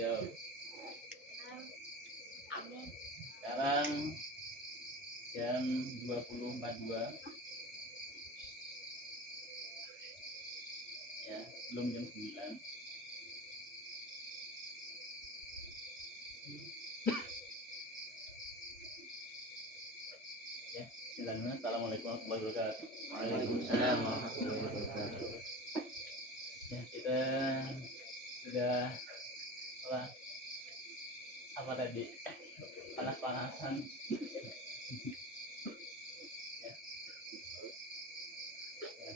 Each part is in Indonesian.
Jauh. Sekarang jam 20.42 ya, belum jam 9. Ya, silakan. Assalamualaikum warahmatullahi wabarakatuh. Waalaikumsalam warahmatullahi wabarakatuh. Ya, kita sudah apa tadi, panas-panasan ya.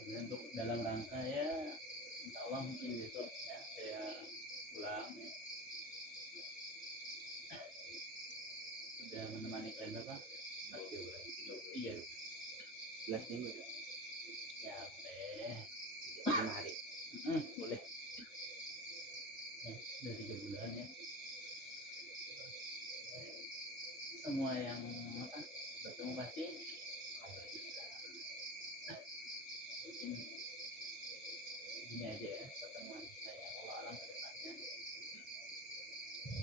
Ya, untuk dalam rangka ya insya Allah mungkin besok ya saya pulang ya. Sudah menemani kalian berapa? 3 11 minggu ya, boleh. 5 hari. Boleh ya, sudah 3 bulan ya. Semua yang bertemu pasti mungkin gini aja ya pertemuan kita ya, Allah alam ke depannya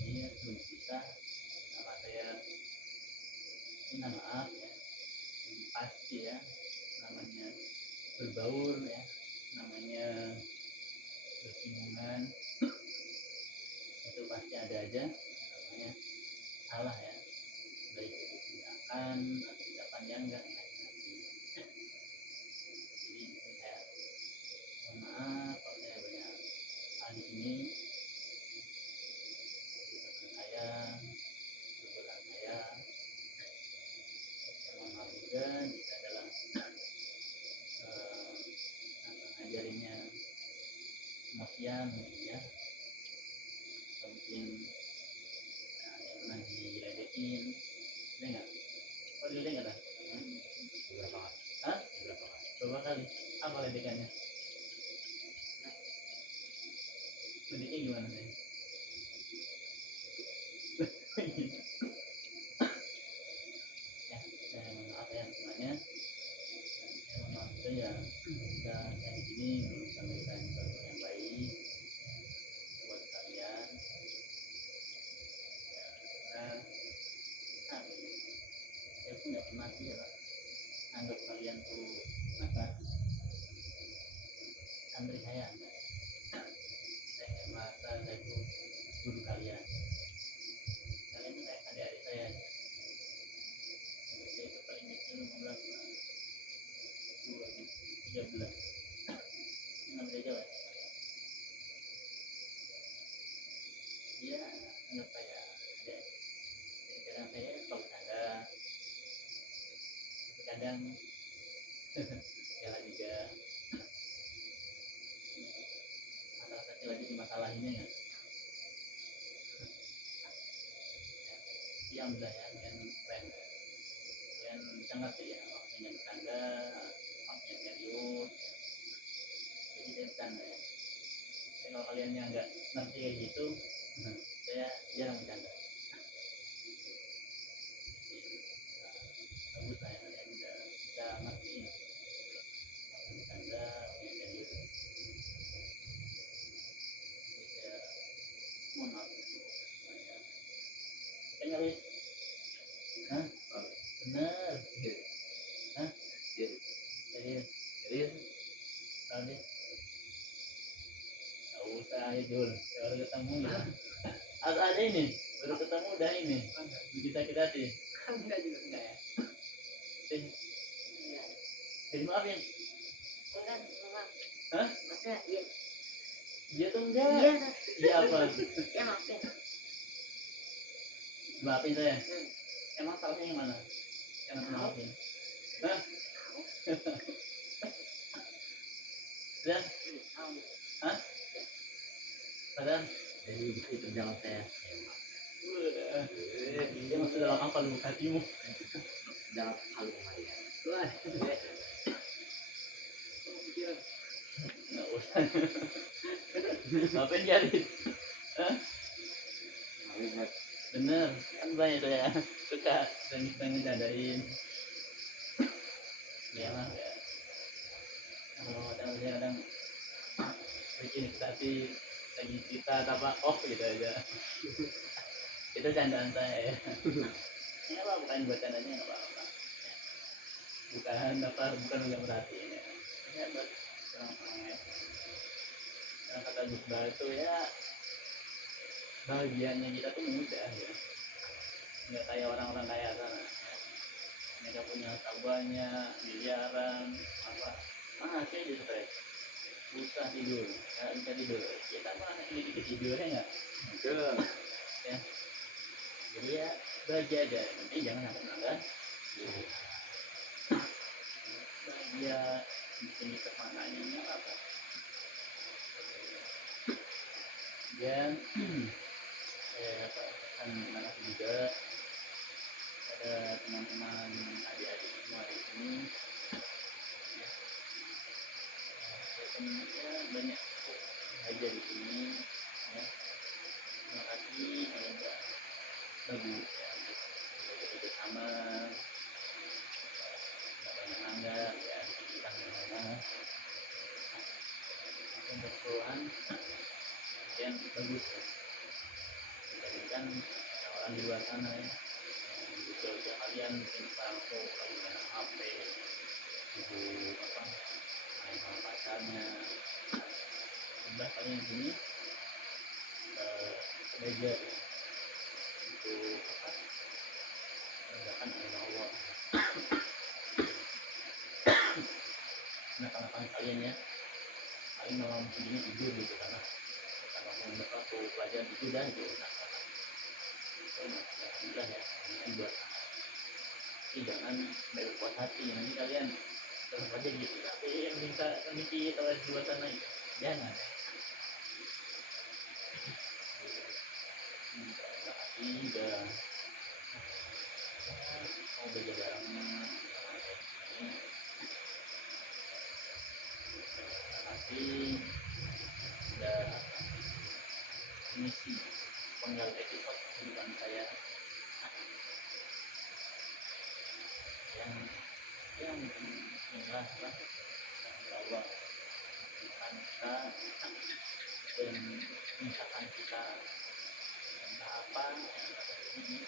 ini belum bisa sama saya minta maaf ya. Yang pasti ya namanya berbaur ya, namanya bersinggungan itu pasti ada aja namanya salah ya, baik itu tindakan atau ucapan yang enggak enak hati. Jadi saya mohon maaf kalau saya banyak salah di sini, ucapan saya, perbuatan saya. Saya mohon maaf juga jika dalam ngajarinnya emosian mungkin ya, atau mungkin yang pernah diledekin, ada nggak? Oh, diledek nggak dah? Beberapa kali. Hah? Beberapa kali. Berapa kali? Apa ledekannya? Ledeknya gimana sih? Ya, saya mohon maaf ya semuanya. Dan saya mohon maaf juga ya jika saya di sini belum bisa memberikan sesuatu yang baik buat kalian. Ya, karena apa ya? Saya pun nggak pernah sih ya Pak, anggap kalian tuh apa? Santri saya enggak. Saya nggak merasa saya tuh guru kalian. Kalian tuh kayak adik-adik saya aja. Saya itu paling kecil umur berapa? 13. Nggak beda jauh ya kalian. Dia anggap saya adik. Jadi kadang saya suka bercanda, tapi kadang jalan juga. Masalah kecil aja di masalah ini nggak. Ya, alhamdulillah ya, kalian keren. Kalian bisa ngerti ya waktunya bercanda, waktunya serius. Jadi saya bercanda ya. Tapi kalau kalian yang nggak ngerti kayak gitu, saya jarang bercanda. Jadi, bagus lah ya kalian udah bisa ngertiin waktu bercanda, waktunya serius. Jadi saya mohon maaf untuk semuanya. Kan nggak Wis? Hah? Bener. Hah? Serius. Serius. Tahu deh. Nggak usah ya Jul. Baru ketemu ya. Ada ini. Baru ketemu udah ini. Kita sih. Enggak juga enggak ya. Jadi maafin. Enggak, maaf. Hah? Maksudnya iya. Dia tuh enggak. Iya. Iya apa? Ya maafin. Maafin saya. Emang salahnya yang mana? Yang aku maafin. Hah? Dan? Hah? Padahal? Jadi itu jangan saya. Dia masih dalam apa lu hatimu? Jangan halu Maria. Wah. Nggak usah. Ngapain jadi? Hah? Bener, kan banyak tuh ya suka sering ngejadain. Ya lah ya. Kalau kadang bikin tapi lagi cerita apa gitu aja. Itu candaan saya. Ini apa bukan buat candanya nggak apa-apa. Bukan nggak merhatiin ya. Ini buat orang-orang ya. Karena kata Gus Bah itu ya bahagianya kita tuh mudah ya. Nggak kayak orang-orang kaya sana. Mereka punya harta banyak, miliaran, apa masih aja stres, susah tidur, nggak bisa tidur. Kita malah sedikit tidurnya nggak, Betul. ya. Jadi ya bahagia aja, nanti jangan sampai nangga. Bahagia bikin kita mananya apa? Dan kan anak juga ada teman-teman adik-adik semua di sini. Ya, banyak aja di sini ya. Terima kasih kalian udah bagus ya bekerja sama, nggak banyak nanggap ya kita gimana untuk keluhan yang bagus ya dibandingkan orang di luar sana ya yang di sosial kalian mungkin sekarang tuh lagi main HP sibuk apa main sama pacarnya. Udah kalian di sini belajar ya untuk apa menegakkan agama Allah. Nah kalau kalian ya paling malam ini tidur gitu karena waktu waktu pelajaran itu dah gitu. Nah alhamdulillah ya ini buat tapi jangan berpuas hati nanti kalian tetap aja gitu tapi yang bisa memiliki kalau di luar sana itu jangan terima kasih udah mau belajar bareng sama ini. Terima kasih udah misi penggal episode kehidupan saya yang inilah apa Allah menyembuhkan kita dan misalkan kita entah apa yang ada ini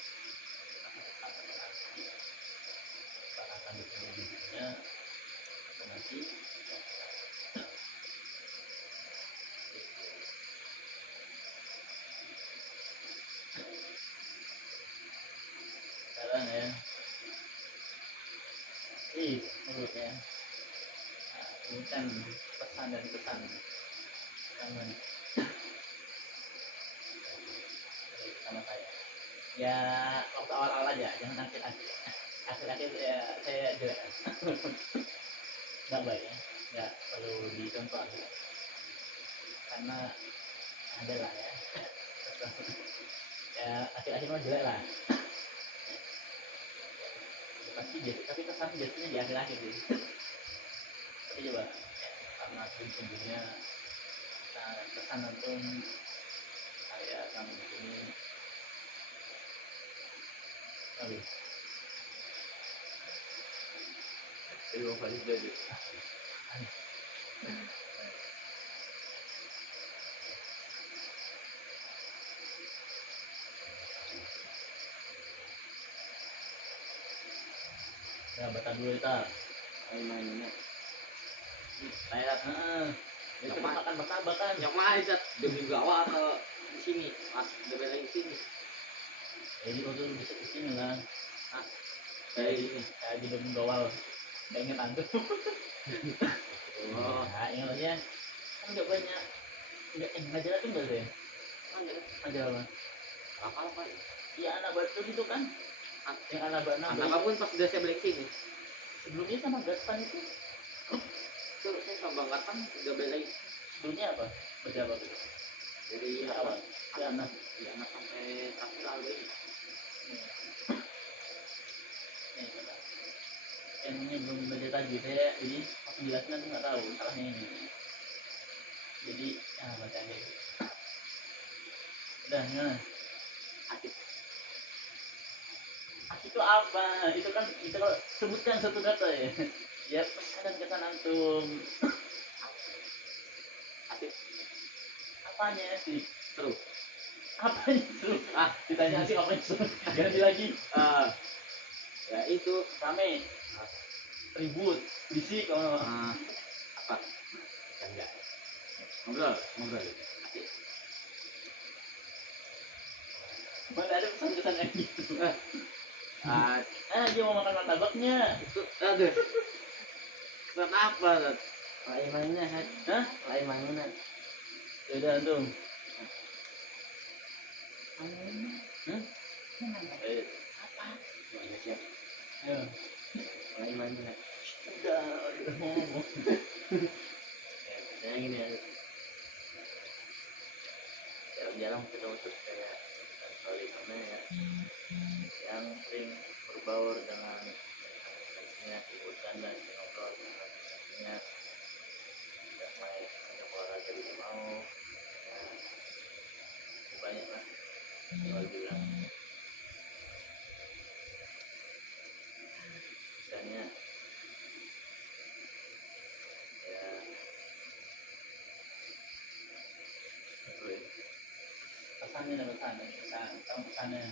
kita akan bertemu di dunia atau nanti sekarang ya menurutnya ini kan pesan dan pesan jangan sama saya ya waktu awal-awal aja jangan akhir-akhir saya jelek nggak baik ya nggak perlu dicontoh karena ada lah ya ya akhir-akhir mah jelek lah pasti tapi kesan jadinya di akhir-akhir sih tapi coba ya, karena sejujurnya kesan nonton saya sama di sini aduh itu balik jadi ya baca dulu kita Mainnya. saya itu makan bakar-bakar Yang mana Zat? Demi gawat atau di sini? Pas udah lagi di sini. jadi waktu lu bisa kesini lah Kayak ini. kayak di dalam gawal nggak inget antum Oh. nah ingat aja kan nggak banyak ngajar tuh nggak deh ngajar apa Apa? iya anak batu gitu kan yang anak batu Anak pun pas udah saya balik sini. sebelumnya sama Gaspan itu Terus saya sama Bang Kartan udah balik lagi. sebelumnya apa berapa gitu Jadi ya awal ya anak ya anak sampai terakhir lalu ini. nih coba ilmunya belum belajar tadi saya jadi pas menjelaskan tuh nggak tahu salahnya ini jadi baca deh udah gimana Asik. itu apa itu kan itu kalau sebutkan satu kata ya ya pesan dan kesan antum Asik. apa Apanya sih? Seru. Apanya seru? Ditanya sih apanya seru? Ganti lagi. Ya itu Rame. Ribut. Berisik. Oh. apa? Enggak. Ngobrol. Asik. Mana ada pesan-pesan kayak gitu? Dia mau makan martabaknya. Itu aduh. Kenapa? Lain mana? Hah? Lain mana? Udah tuh. Apa? Mana siap? Ayo. Lain mana? Udah ngomong. Ya gini ya. Jarang-jarang ketemu terus kayak kali mana ya yang sering berbaur dengan temannya, bercanda, ngobrol dengan temannya, tidak main, ada olahraga tidak mau, ya, banyak lah kalau bilang misalnya ya apa ya, Pesannya ada pesannya.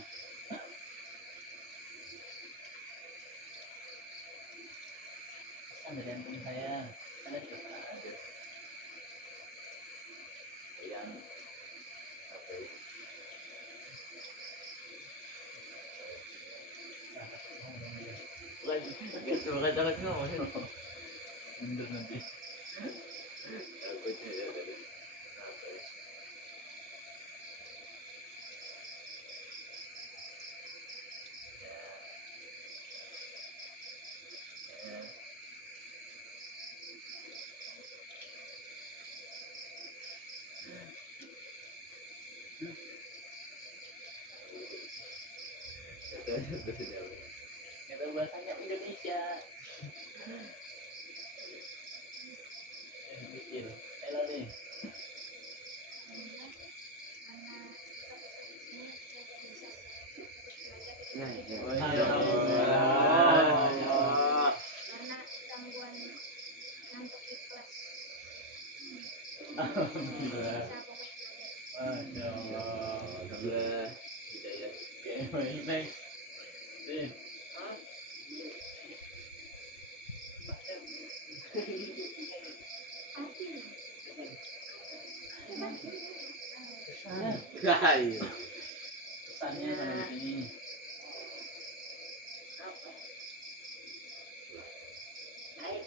Pesan dari handphone saya. Ada di pesan aja. yang apa ya, bukan jangan ngomong Mundur nanti. aku tidak dari apa ya, ya, Kita bahasanya Indonesia. Mikir. Ayo nih. Oh, iya. Karena gangguan ngantuk di kelas. Alhamdulillah. Bisa fokus belajar. Masya Allah. Alhamdulillah hidayah. Oke, baik, next. Nih. Hai. Pesannya sama di sini. Apa? Baik.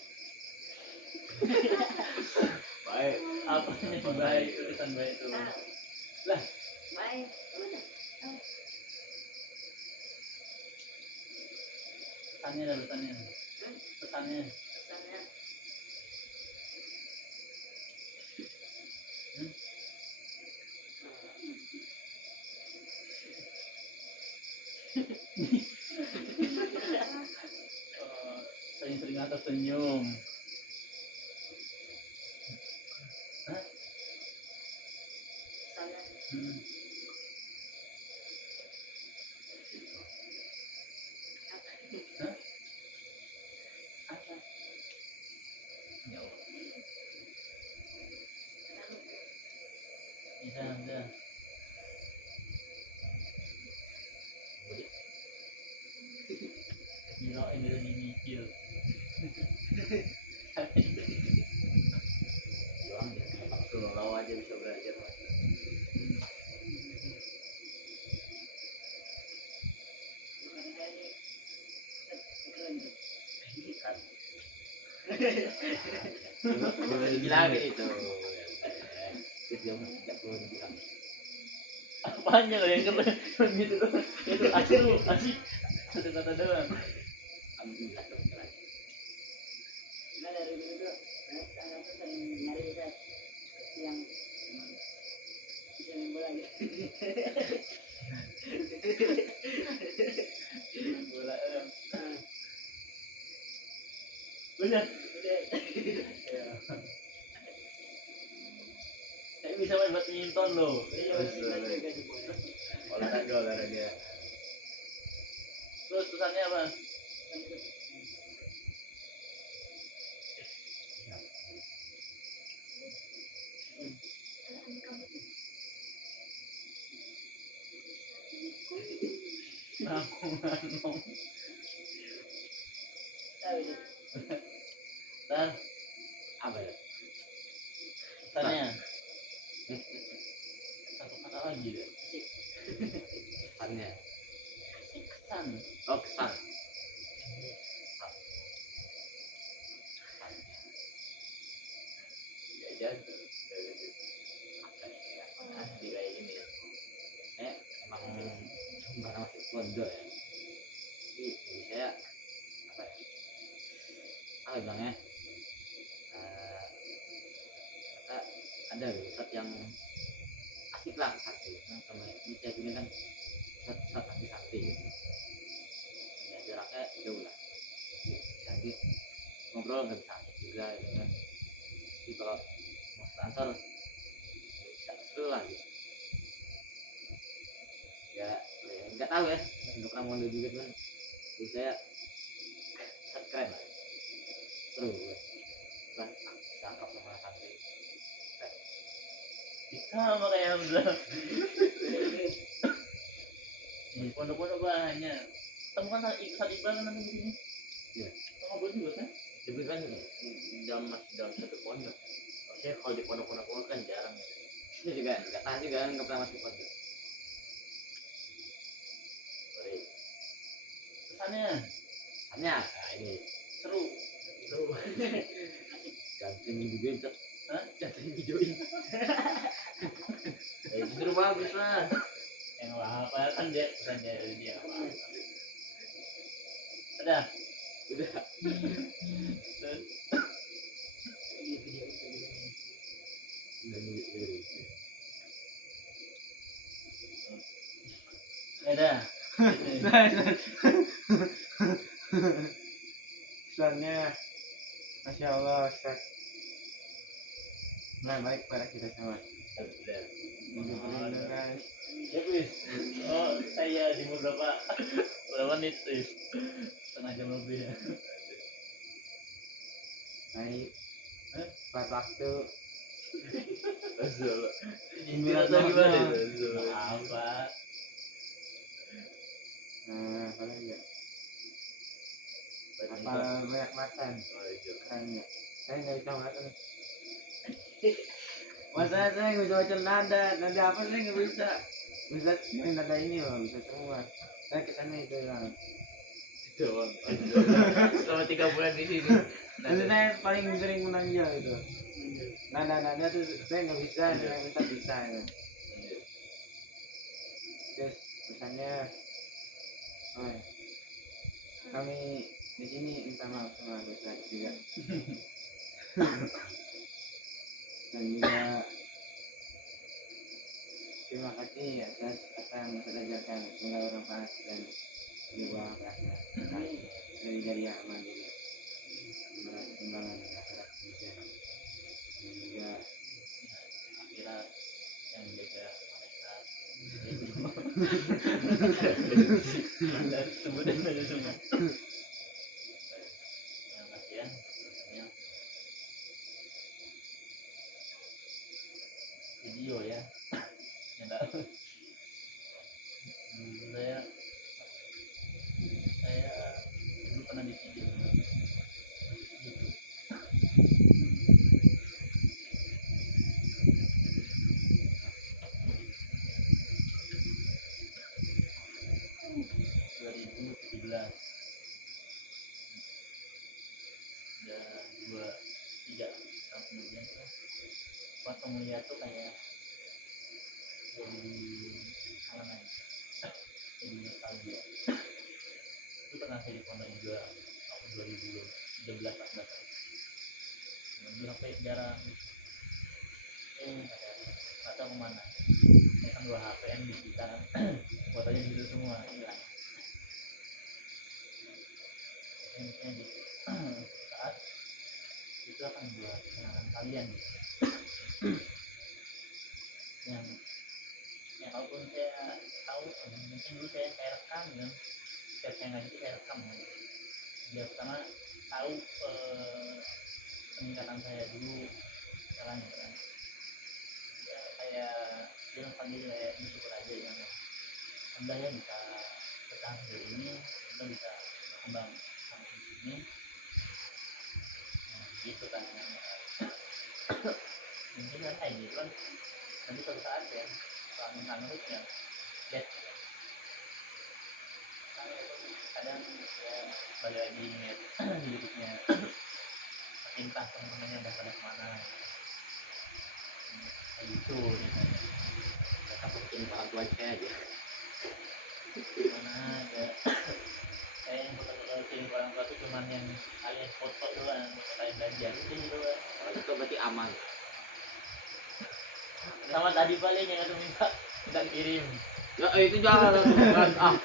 Baik. Apa yang baik itu pesan baik itu? Tahu. Lah, Baik. Udah. pesannya ada pesannya. Pesannya. Pesannya. Sering-sering atas senyum. Hah? Pesannya. Hmm. Hah? Apa? Ya Allah. Udah. Gila ini udah mikir. Kalau lawan aja bisa belajar. Boleh dibilang itu. Dia tidak perlu dibilang. Apanya lo yang keren gitu tuh? Itu asik satu kata doang. Alhamdulillah kebetulan. Nah, dari dulu saya sering nyari yang bisa main bola gitu. Bola. Udah. Ya. Saya bisa main badminton loh. Iya, kita juga di bola. Olahraga. Terus pesannya apa? Lamongan. Tahu itu. Dan Apa ya? tanya satu kata lagi deh. Kesannya. Kesan. Oh, kesan. Ya jadi asli kayak gini. Emang barang masih pondok ya. Jadi bagi saya apa ya? Apa bilangnya? Kita ada Ustadz yang asik lah santri. Nah, sama ini saya gini kan Ustadz santri gitu. Ya jaraknya jauh lah. Nanti ngobrol nggak bisa asik juga gitu kan. Jadi kalau mau transfer bisa seru lah gitu. Ya nggak tahu ya, nggak pernah mondok juga kan. Jadi saya Ustadz keren lah, seru gue. Lah bisa akrab sama santri. Sama kayak Hamzah. Di pondok-pondok banyak. Temukan saat Iqbal kan nanti di sini. Iya. Ngobrol juga kan? Tapi kan dalam satu pondok. Maksudnya kalau di pondok-pondok kan jarang ya. Ini juga nggak tahan juga kan nggak pernah masuk pondok. Sorry. Kesannya Hanya nah ini seru. seru. Jangan sering videoin Cok. Hah? Jangan sering videoin. Justru bagus lah. Yang apa kan dia kesannya dia apa? Udah. Udah. Terus Udah nih. udah. Ustaznya Masya Allah Ustaz nah baik pada kita semua Udah. diperlindungan Ya please. Oh saya di umur berapa menit please? Setengah jam lebih ya. baik Hah? tepat waktu Azal. Sembilan Kita gimana? malam. Azal. Apa? nah apa lagi ya apa banyak makan keren ya saya nggak bisa makan masa saya nggak bisa baca nada apa saya nggak bisa Ustaz yang nada ini loh bisa semua saya kesana itu lah Doang. Selama 3 bulan di sini. nanti saya paling sering menonjol itu nada tuh saya nggak bisa dengan Ustaz bisa ya. Terus pesannya oh, kami di sini minta maaf sama Ustaz juga dan juga terima kasih atas apa yang Ustaz ajarkan semoga bermanfaat dan juga berhasil dari jariah mandiri perkembangan masyarakat Indonesia dan juga Akhirat yang menjaga mereka. Dan sebutin aja semua. Terima kasih ya. Rasanya video ya. Nyata. Saya dulu pernah di video gitu. Dan 2-3 tahun kemudian tuh ketemu dia tuh kayak jadi halaman jadi nostalgia. Itu pernah saya di pondok juga tahun 2013-14 dulu HP jarang kata kemana saya kan 2 HP yang di sekitar fotonya di situ semua hilang intinya gitu saat itu akan buat kenangan kalian gitu. yang walaupun saya tahu mungkin dulu saya rekam kan setiap saya ngaji itu saya rekam kan biar pertama tahu peningkatan saya dulu sekarang gitu kan ya kayak bilang pagi kayak bersyukur aja ya alhamdulillah ya bisa sambil ini kita bisa berkembang sampai di sini. Nah, gitu kan mungkin kan kayak gitu kan nanti suatu saat ya kangen itu ya lihat kadang ya balik lagi ingat hidupnya entah temen-temennya udah pada kemana kayak gitu ditanya Saya takutin orang tua saya aja. gimana ada kayak yang betul-betul kirim orang tua tuh cuman yang kalian foto doang kalian belajar udah gitu doang. Kalau itu berarti aman. Sama tadi paling yang ada minta kirim Ya itu jangan jangan.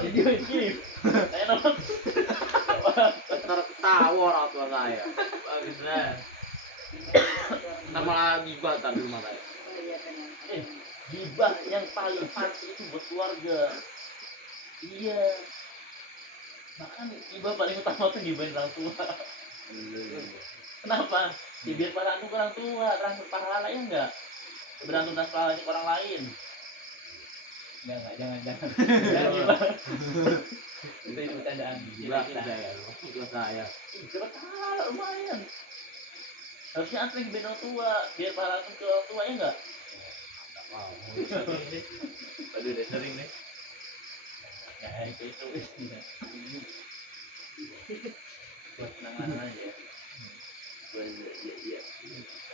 video kirim saya nonton Tertawa orang tua saya. bagus lah Ntar malah gibah di rumah saya. Kelihatan yang gibah yang paling pantas itu buat keluarga. Iya. Bahkan gibah paling utama tuh gibahin orang tua. Kenapa? Ya, biar pahala ke orang tua, transfer pahala ya enggak? Berantem transfer pahala ke orang lain. Enggak, jangan. Jangan gibah. Itu bercandaan. Gibah saya loh. Itu saya. Dapat pahala lumayan. Harusnya antri gibahin orang tua, biar pahala ke orang tua ya enggak? Wow. Aduh, udah sering nih. Ya, itu istilah. Buat kenangan aja ya. Iya.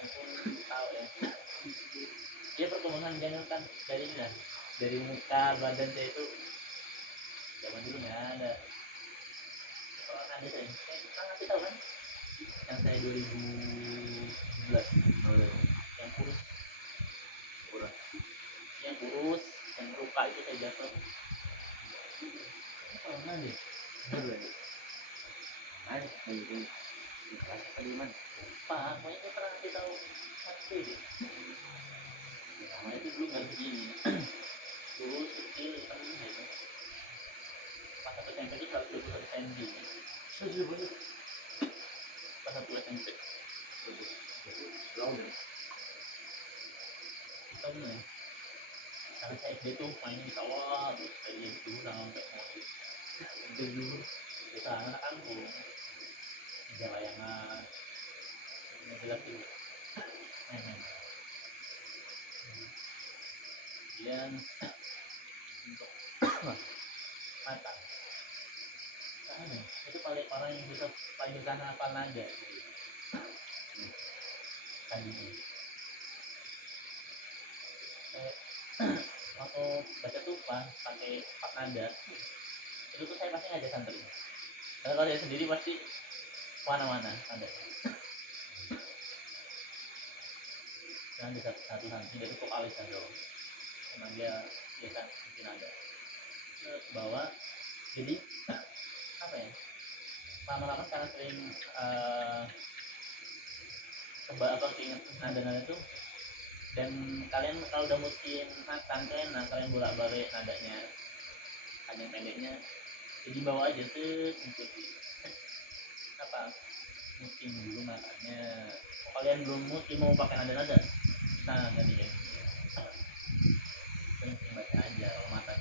Aku tahu ya. Dia perkembangan jangan kan dari ini lah. Dari muka badan saya itu zaman dulu nggak ada. Orang ada saya. Saya ngasih tahu kan? Yang saya 2017. Yang kurus. Yang kurus, yang luka itu saya jatuh. Oh, mana dia? Ada itu kasih kaliman. Pak, mau itu pernah ngasih tahu satu deh. Nah, itu dulu nggak begini. Kurus, kecil, tengah itu. Pas satu SMP itu 121 cm. Pas satu SMP. Kita mulai. Karena saya SD tuh main di sawah, terus saya jadi dulu sampai mau itu dulu. Kita anak kampung. Ada layangan. Ini jelas dulu. Main-main. Kemudian untuk matang. Nah, itu paling orang yang bisa paling sana apa nada tadi waktu baca tupa pakai empat nada itu tuh saya pasti ngajak santri karena kalau saya sendiri pasti mana-mana ada dan ada satu santri dari vokalis ada karena dia biasa mungkin ada bawa jadi apa ya lama-lama karena sering apa ingat nada-nada itu dan kalian kalau udah musim makan enak kalian bolak-balik nadanya ada yang pendeknya jadi bawa aja tuh untuk apa musim dulu makannya kalian belum musim mau pakai nada-nada nah tadi ya sering baca aja matan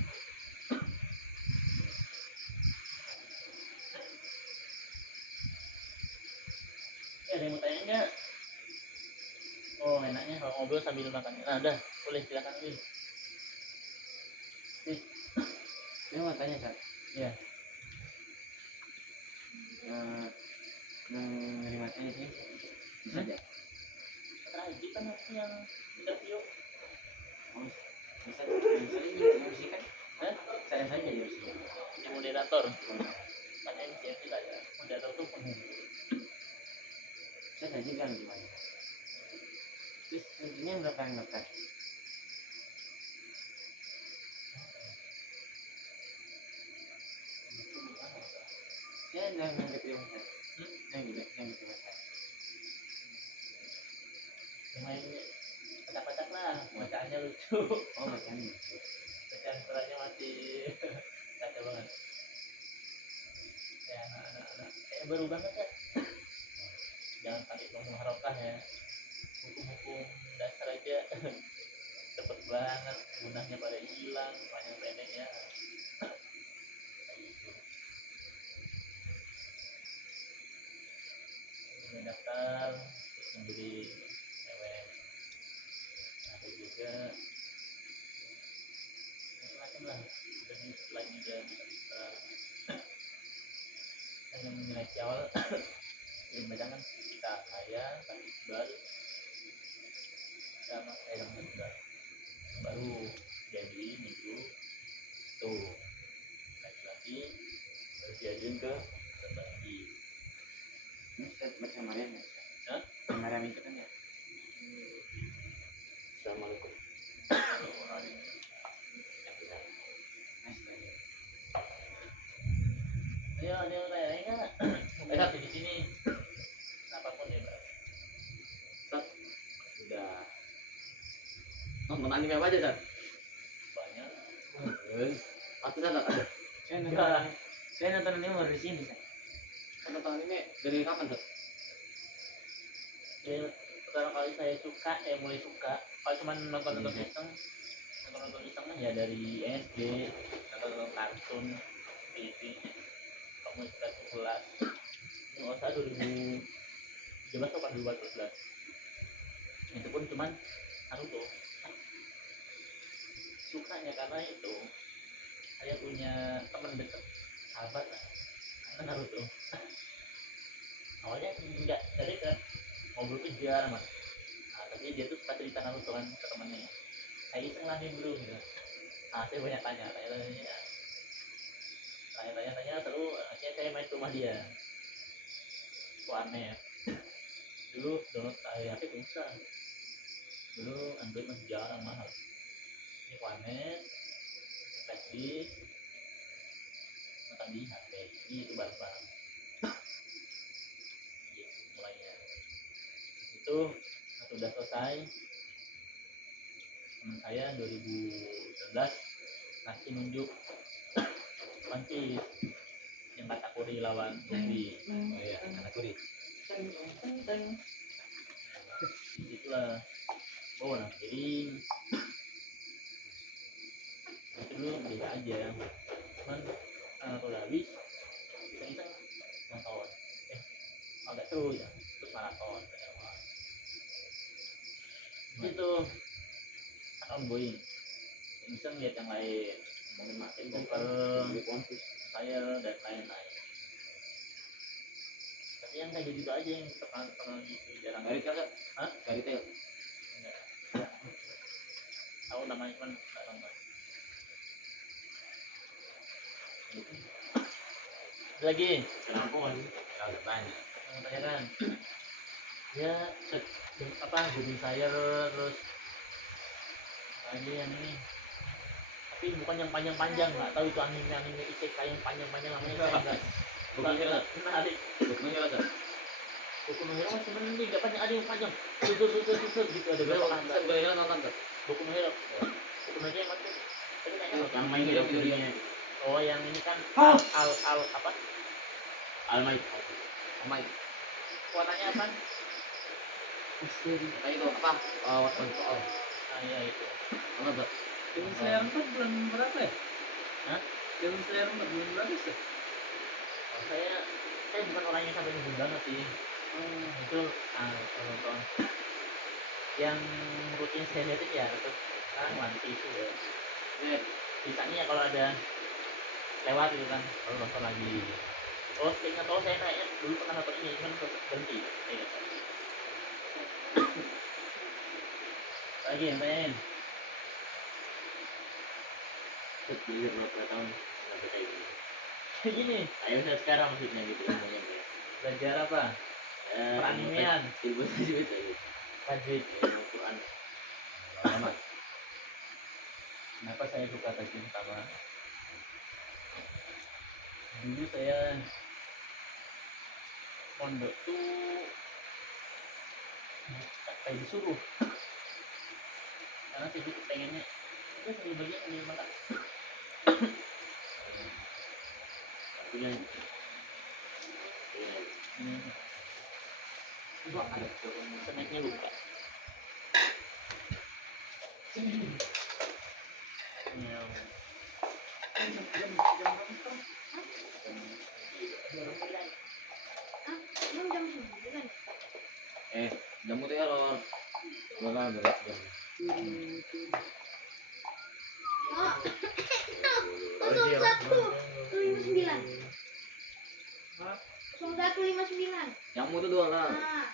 ya ada yang mau tanya enggak oh enaknya kalau ngobrol sambil makan nah udah boleh silakan Win. Ini mau tanya Kak. Ya Menerima aja sih. Bisa aja. terakhir kita nanti yang interview Bisa diusikan. Hah? Saya saja diusikan. Jadi moderator karena ini siapa tidak ya moderator tuh penuh Saya gaji bilang gimana? Terus intinya berapa yang dapat? Ya yang diterima saya. Yang diterima saya. lumayan kocak-kocak lah bacaannya lucu Oh bacaan itu. bacaan suratnya masih kacau banget ya anak-anak kayak baru banget ya jangan pakai ngomong harokah ya buku-buku dasar aja cepet banget banget, gunanya pada hilang, panjang pendeknya. Kayak gitu. Daftar terus menjadi cewek, ada juga macam-macam lah. Jadi selain dia bisa hanya menyeleksi awal yang baca kan kita saya Kak Iqbal sama saya sama juga baru jadi minggu tuh laki-laki baru diajuin ke laki. Ini saya baca Maryam ya. Hah? Maryam itu kan ya. Assalamualaikum. Ayo ada yang tanya nggak? Mungkin di sini apapun ya Mbak. Udah nonton anime apa aja Sat? Banyak. Atau Sat ada? Saya nonton ini baru di sini. Nonton anime dari kapan Sat? Ya, pertama kali saya suka, mulai suka kalau cuma nonton iseng kan ya dari SD, nonton kartun TV kamu suka 11 ini nggak usah 2013 atau 2014 itu pun cuman Naruto sukanya karena itu saya punya teman dekat sahabat lah karena Naruto awalnya nggak dekat ngobrol tuh jarang mas. Nah, tapi dia tuh suka cerita Naruto kan ke temennya. Saya iseng lah nih bro gitu. Nah, saya banyak tanya seru. Akhirnya saya main ke rumah dia. Kok aneh ya. Dulu download HP susah. Dulu Android masih jarang mahal. Ini warnet, flashdisk, nonton di HP. Ini itu barang-barang. Gitu mulainya. Itu sudah selesai teman saya 2011 kasih nunjuk One Piece yang Katakuri lawan Luffy. Oh iya, Katakuri. Itulah oh nah jadi itu dulu biasa aja cuman kalau udah habis iseng-iseng nonton agak seru ya terus maraton itu kan ongoing iseng lihat yang lain ngomongin makin Booker saya dan lain-lain tapi yang kayak gitu aja yang terkenal gitu jarang Dari Tail. Hah? Dari Tail. Enggak. Tahu namanya kan nggak nonton gitu. Ada lagi Kenapa kan? Agak banyak. tanya kan ya apa Goblin Slayer terus lagi yang ini tapi bukan yang panjang-panjang nggak tahu itu anime isekai yang panjang-panjang namanya saya enggak Bukan Hero. menarik Bukan Hero Sat. Boku no Hero masih mending nggak panjang ada yang panjang tuh gitu ada berapa kan Bukan Hero nonton Sat. Boku no Hero Boku no Hero yang mana tadi kayaknya Yang main Hero videonya. oh yang ini kan al apa Almight. Almight. warnanya apa Apa itu apa? What on soal. ah iya itu Apa Sat? Demon Slayer 4 bulan berapa ya? Hah? Demon Slayer 4 bulan berapa sih? oh, saya bukan orang yang sampai nunggu banget sih itu kalau nonton yang rutin saya lihat ya terus sekarang One Piece itu ya sisanya ya kalau ada lewat gitu kan kalau nonton lagi oh seingat tahu saya kayaknya dulu pernah nonton ini cuman berhenti iya. Lagi yang tanyain Jadi berapa tahun sampai kayak gini? kayak gini Ayo saya sekarang maksudnya gitu ilmunya ya. belajar apa peranimean Ilmu tajwid itu. tajwid Ilmu Quran. Lama. kenapa saya suka tajwid pertama dulu saya pondok tuh kayak disuruh karena sih pengennya udah sambil bagian ambil makan Punya. itu ada snacknya lupa Kosong satu lima sembilan. 0159. Yang mau itu dua lah. Nah,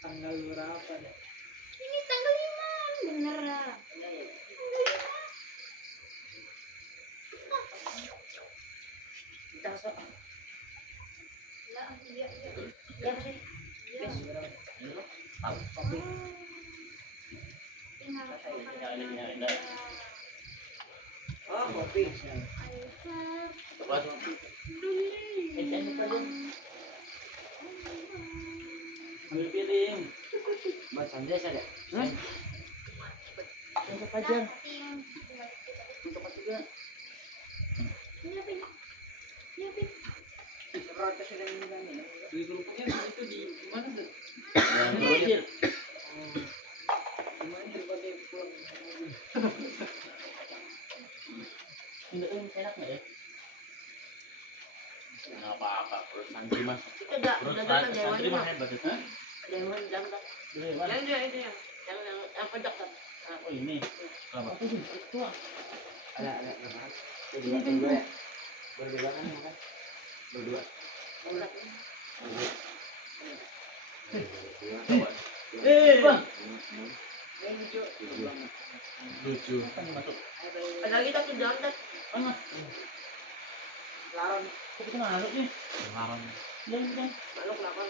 Tanggal berapa deh? ini tanggal 5 bener lah. Kita sok. Iya, iya, iya. Iya, sih. Iya. Tahu. Tinggal Oh, kopi. Coba tuh. Ambil piring. Mbak Sandra ada. Untuk aja. Ting. Untuk apa juga? Ini apa ini? Ini apa ini? Rata sudah ini. Di kerupuknya itu di mana tuh? Yang kecil. Gimana daripada pulang? Enggak enak nggak ya? Nggak apa-apa. Perut santri mas. Itu udah Perut jalan santri mah hebat. Dewan jam tak. Dewan. Yang itu yang pojok kan. Oh ini. Kenapa? Apa sih? Itu ah. Ada berapa? Berdua ya. Berdua kan makan. Berdua. Bang. Yang lucu. Lucu. Apa nih masuk? Ada lagi tak jalan tak. Mana? Larang. Kok kita ngaruk nih? Larang. Jangan bukan. Malu kenapa?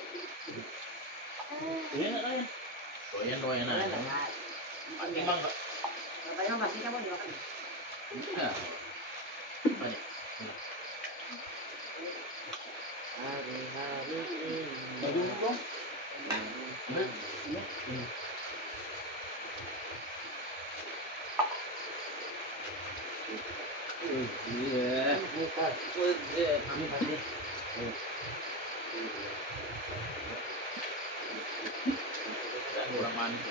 Ini enak ya. Doyan aja. Pakai bang nggak? Katanya masih kamu dimakan. Enggak. Banyak. Hari-hari ini. Bagus dong. Iya. Bukan. Kami pasti. Kurang manis.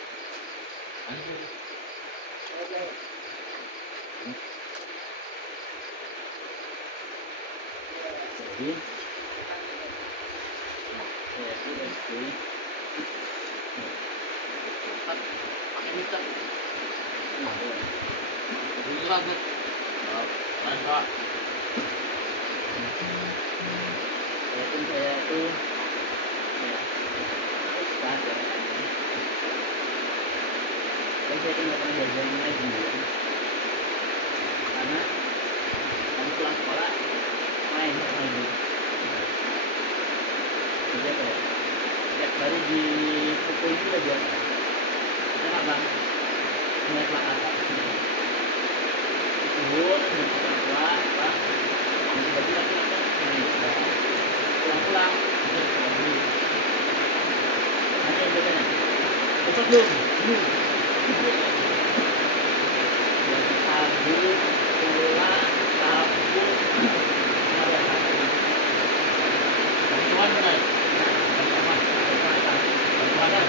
Manis. Jadi. Ya, sudah sih. Pakai mixer. Bunyi banget. Mantap. Walaupun saya itu ustaz ya. Tapi saya itu nggak pernah belajar ngaji ya. Karena kami pulang sekolah main sama ibu. Jadi apa ya? Setiap hari di toko itu udah biasa. Kita nggak bang, ngeliat plakaran. Turun, ngeliat orang tua, apa? Bagi laki-laki main. Pulang-pulang, kita sekolah dulu. Ada yang bedanya. Besok belum. Sabu, pulang, sabu, ada satu. Bantuan benar. Bantuan kan?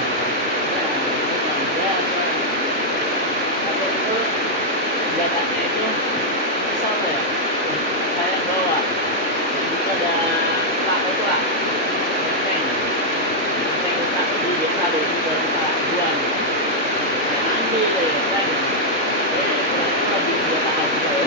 Ada itu senjatanya itu pisau ya. Saya bawa. Jadi ada pelako itu lah. Benteng. Benteng satu di desa di Pelabuhan. Saya ambil ya kan. Lebih 2 tahun saya.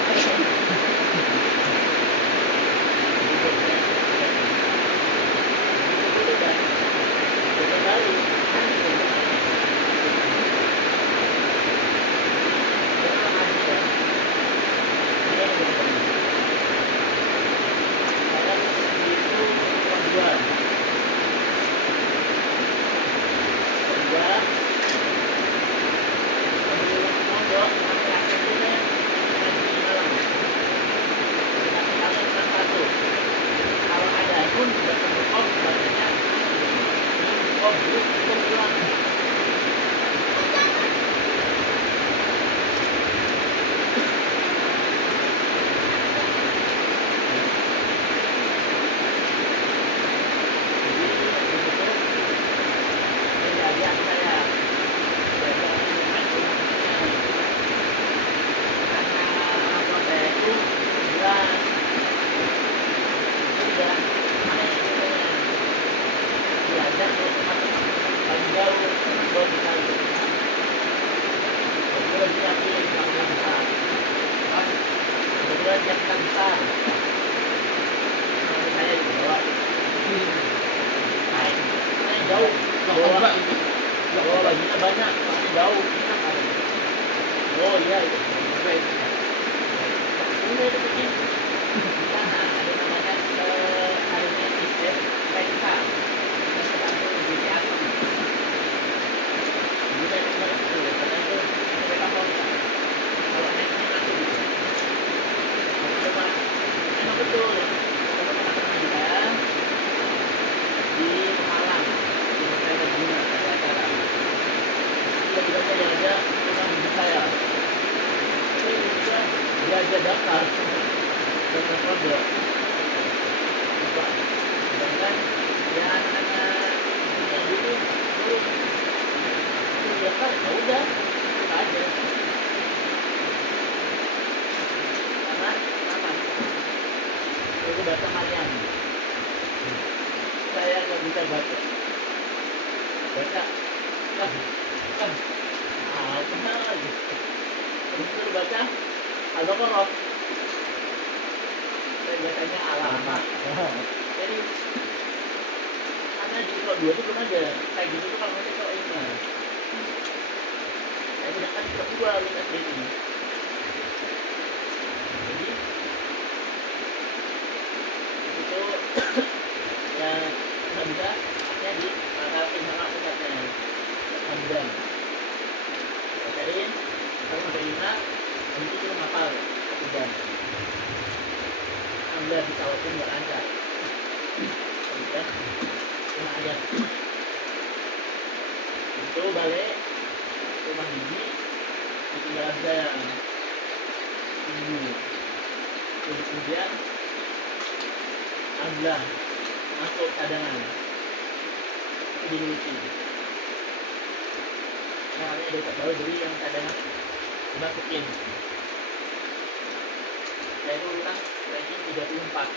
jauh enak ada. Oh iya itu baik. Ini itu begini. Di sana ada namanya airnya Isep Pekka. Satu jadi aku. Jadi saya kemarin itu karena itu mereka mau kalau naiknya nanti gitu. Cuma enak betul. Teman-teman kita di Malang di Hotel Laguna ada acara. Tiba-tiba saya aja orang saya. Saya juga belajar daftar pondok. Sedangkan ya anak-anak yang dulu itu daftar ya udah kita aja. Aman. Itu bahasa Mariam. Saya nggak bisa baca. Benar lagi. Terus suruh baca Al-Baqarah. Saya bacanya alamat. Jadi karena di Pro 2 itu belum ada kayak gitu tuh kalau mereka kalau ini. Saya tidak kan Pro 2 lintas itu. Jadi itu ya nggak bisa akhirnya di makasin sama pusatnya Hamdan. Bacain kalau sampai 5 nanti kita ngapal 1 jam. Anda bisa walaupun nggak lancar. Kemudian 5 ayat. Itu balik rumah bibi ditinggal saya minggu. Jadi kemudian alhamdulillah masuk cadangan itu dilulusi. Nah, kami ada baru jadi yang cadangan dimasukin. Saya itu urutan ranking 34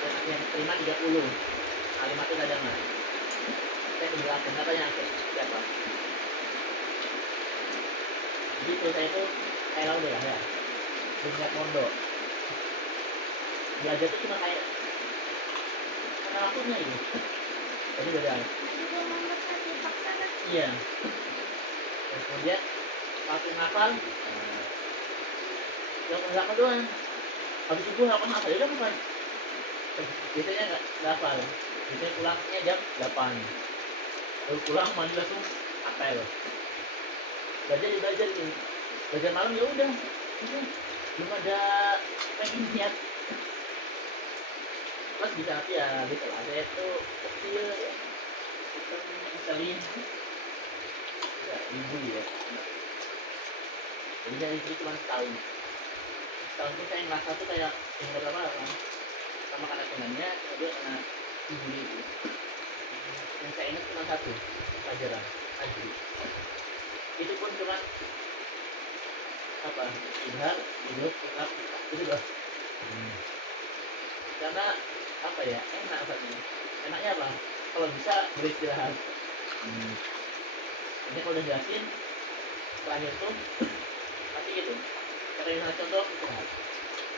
dan yang terima 30 kalimat itu cadangan. Saya menjelaskan apa yang siapa. Jadi itu saya itu kayak lalu lah ya dengan pondok belajar itu cuma kayak karena waktunya ini jadi beda. Iya. Dan kemudian waktu ngapal yang ngapal doang habis subuh ngapal apa ya udah bukan biasanya nggak hafal biasanya pulangnya jam 8 baru pulang mandi langsung apel belajar itu belajar malam ya udah belum ada pengen niat plus bisa nanti ya gitu lah saya itu kecil ya sistem ngeselin ya ibu ya jadi saya istri cuma setahun itu saya ngerasa tuh kayak yang pertama kan sama karena senangnya kedua karena ibu itu yang saya ingat cuma satu pelajaran ajri itu pun cuma apa idhar idhut ikhlas itu loh karena apa ya enak katanya enaknya apa kalau bisa beristirahat ini kalau udah jelasin terakhir tuh pasti gitu kata yang contoh istirahat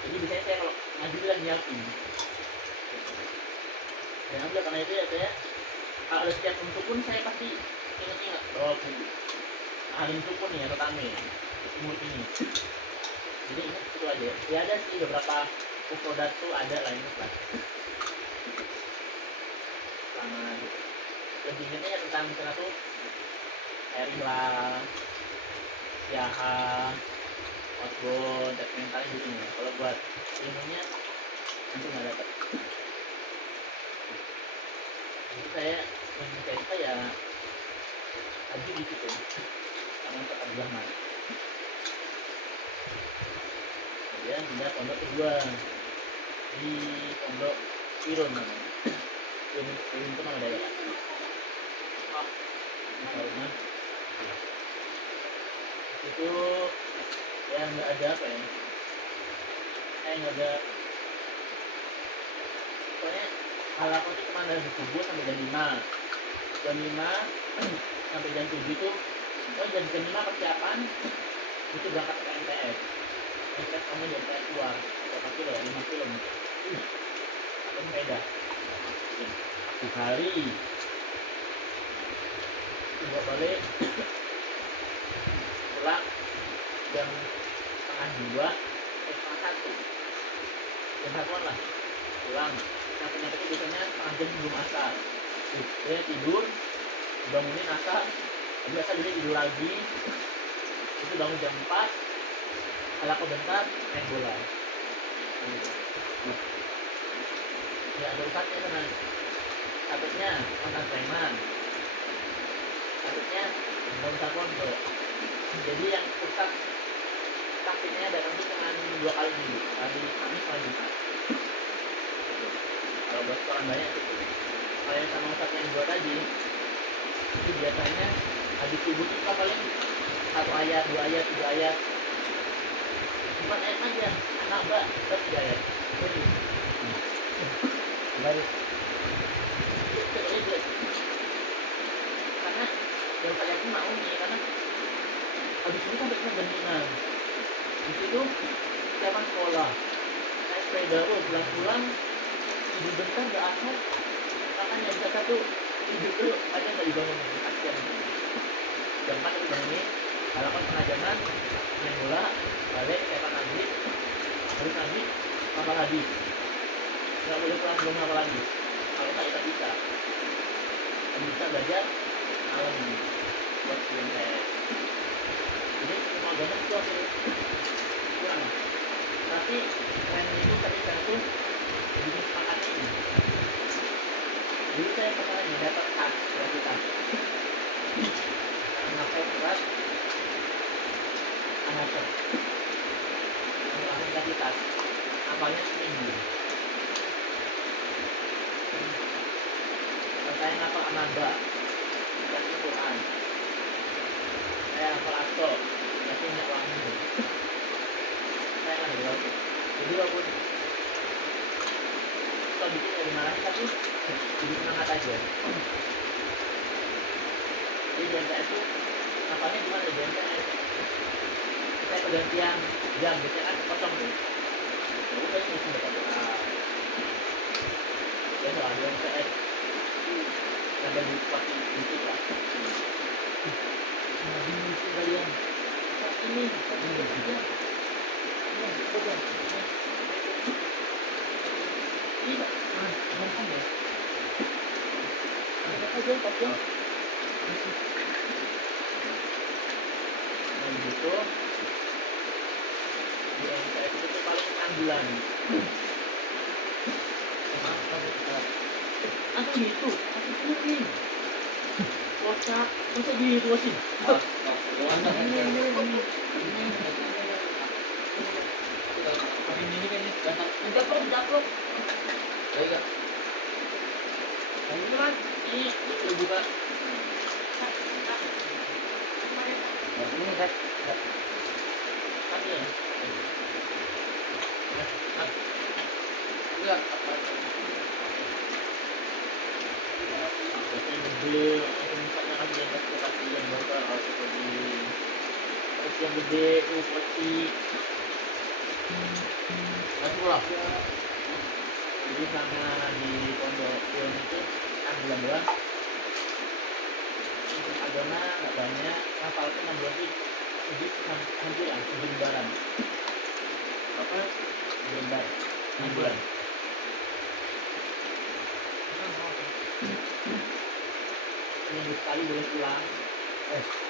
jadi biasanya saya kalau ngaji bilang nyiapin dan ambil karena itu ya saya kalau ada setiap untuk pun saya pasti ingat bahwa alim itu pun ya pertama umur ini jadi ingat itu aja ya ada sih beberapa produk tuh ada lainnya lah sama gitu lebih ingatnya ya tentang misalnya tuh Erila Yaha outbound dan mental gitu ya kalau buat ilmunya nanti nggak dapat jadi saya yang saya suka ya haji di situ sama tetap zaman kemudian pindah pondok kedua di pondok Irun namanya Irun itu nama daerah misalnya itu ya nggak ada apa ya nggak ada pokoknya halaman itu cuma dari subuh sampai jam 5 sampai jam 7 itu jam 5 persiapan itu berangkat ke MTS kamu jam MTS keluar berapa kilo 5 kilo atau sepeda satu hari bolak balik jam satuan lah pulang. Nah ternyata itu biasanya setengah jam sebelum asar. Dia tidur, bangunin asar, biasa dia tidur lagi. Itu bangun jam 4, kalau bentar main bola. Ya ada ustadznya sana. Satunya mantan preman, satunya bangun pondok. Jadi yang ustadz praktiknya datang itu cuma 2 kali minggu, hari Kamis sama Jumat. Kalau buat orang banyak itu. Kalau yang sama ustadz yang 2 tadi, itu biasanya habis subuh kita paling 1 ayat, 2 ayat, 3 ayat. 4 ayat aja, anak mbak, tetap 3 ayat. Jadi, baru itu karena yang saya pun mau nih, karena habis ini sampai jam 5. Di situ siapan sekolah, naik sepeda, pulang-pulang tidur bentar gak asal, makanya bisa satu tidur tuh aja nggak dibangun, kasihan. Jam 4 itu bangunin, harapan setengah jaman, main bola, balik, siapan lagi, habis lagi, apa lagi, nggak boleh pulang belum apa lagi, kalau nggak kita bisa belajar malam ini buat sebelum saya. Jadi semua agama itu hasil kurang, tapi tren itu ketika itu bikin semangat ini. Dulu saya pernah dapat tas gratisan karena saya berat anaknya langsung kasih tas, apalnya seminggu. Saya ngapal Ananda, dikasih Quran. Saya ngapal Asto, dikasih minyak wangi. Saya nggak berlaku. Jadi walaupun kalau bikin dari dimarahin, tapi jadi semangat aja. Jadi di MTS itu ngapalnya gimana di MTS? Saya pergantian jam, biasanya kan kosong tuh. Ya udah ini langsung baca doa. Ya soal di MTS ada di pasti dikit lah. Nah, ini kalian saat ini saja. Ya, coba. Iya, gampang ya. Ada aja, Pak. Nah, gitu. Di MTS itu paling 6 bulan. Aku gitu, aku kuning. Kocak, masa gitu sih? Ini kayaknya daplok. Baik. Ini kan ini buka. Ini kan. Kami ya. Enggak apa. Gede, misalnya kan yang kaki yang besar atau seperti terus yang gede tuh seperti masuk lah. Jadi sama di pondok film itu 6 bulan doang. Untuk agama nggak banyak, hafal itu 6 bulan sih. Jadi hampir lah 7 lembaran. Apa? 7 lembar 6 bulan. Minggu sekali boleh pulang.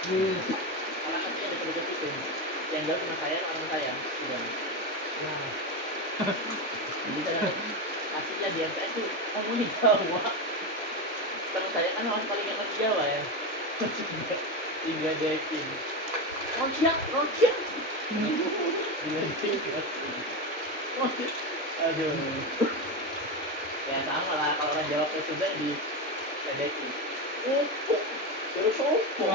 Karena kan ada dekat situ. Yang jauh cuma saya, orang saya. Sudah. Nah, jadi saya aslinya di MTS itu kamu di Jawa. Karena saya kan orang paling enak di Jawa ya. Tiga dekin. Rojak. Aduh. Ya sama lah kalau orang Jawa ke Sunda di dekin. Terus sopo.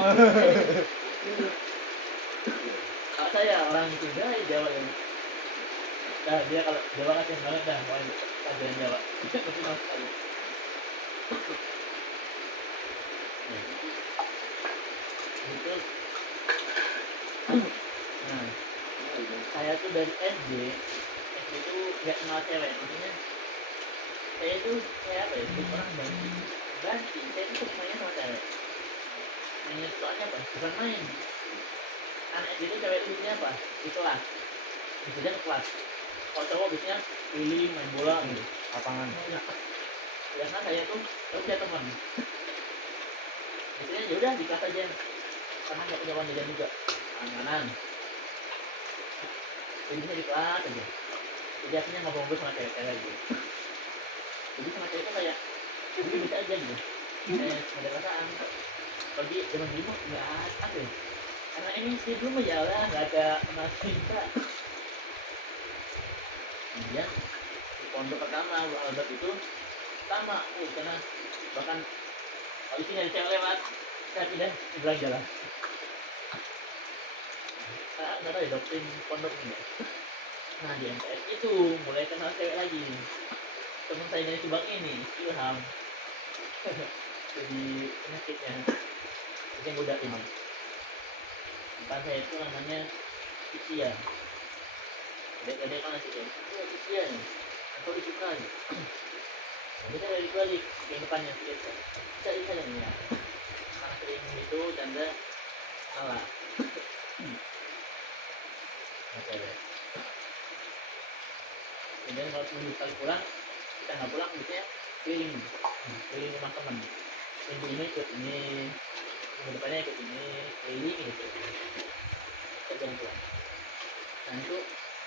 Kalau saya orang Sunda ya Jawa ya. Nah dia kalau Jawa kasihan banget dah mau pelajaran Jawa. Mesti mau sekali. Gitu. Nah, saya tuh dari SD itu nggak kenal cewek, maksudnya saya itu kayak apa ya? Orang ganti. Saya itu mainnya sama cewek. Mainnya soalnya apa? Bukan main. Anak SD itu cewek lucunya apa? Di kelas. Bisa ke kelas. Kalau cowok biasanya keliling main bola gitu. Lapangan. Biasanya saya tuh punya teman. Biasanya ya udah di kelas aja. Karena nggak punya uang jajan juga. Aman-amanan. Jadi bisa di kelas aja. Jadi akhirnya ngobrol-ngobrol sama cewek-cewek gitu. Jadi sama cewek itu kayak jadi bisa aja gitu. Kayak ada perasaan. Bagi zaman dulu mah nggak apa ya. Karena ini sih dulu mah ya lah nggak ada kenal cinta. Kemudian di pondok pertama Albert itu sama karena bahkan kalau di sini ada cewek lewat saya pindah sebelah jalan. Saya nggak tahu ya doktrin pondok ini. Nah di MTS itu mulai kenal cewek lagi. Teman saya dari Subang ini Ilham. Jadi penyakitnya itu yang udah emang. Depan saya itu namanya Isia. Adek-adek mana sih kan? Oh Isia nih. Atau disuka nih. Nah, kita dari balik ke depannya kita bisa yang ya. Karena sering itu canda salah. Oke. Kemudian kalau minggu sekali pulang, kita nggak pulang biasanya keliling, keliling rumah teman. Minggu ini ikut ini, minggu depannya ikut ini, keliling gitu. Kita jangan pulang. Nah itu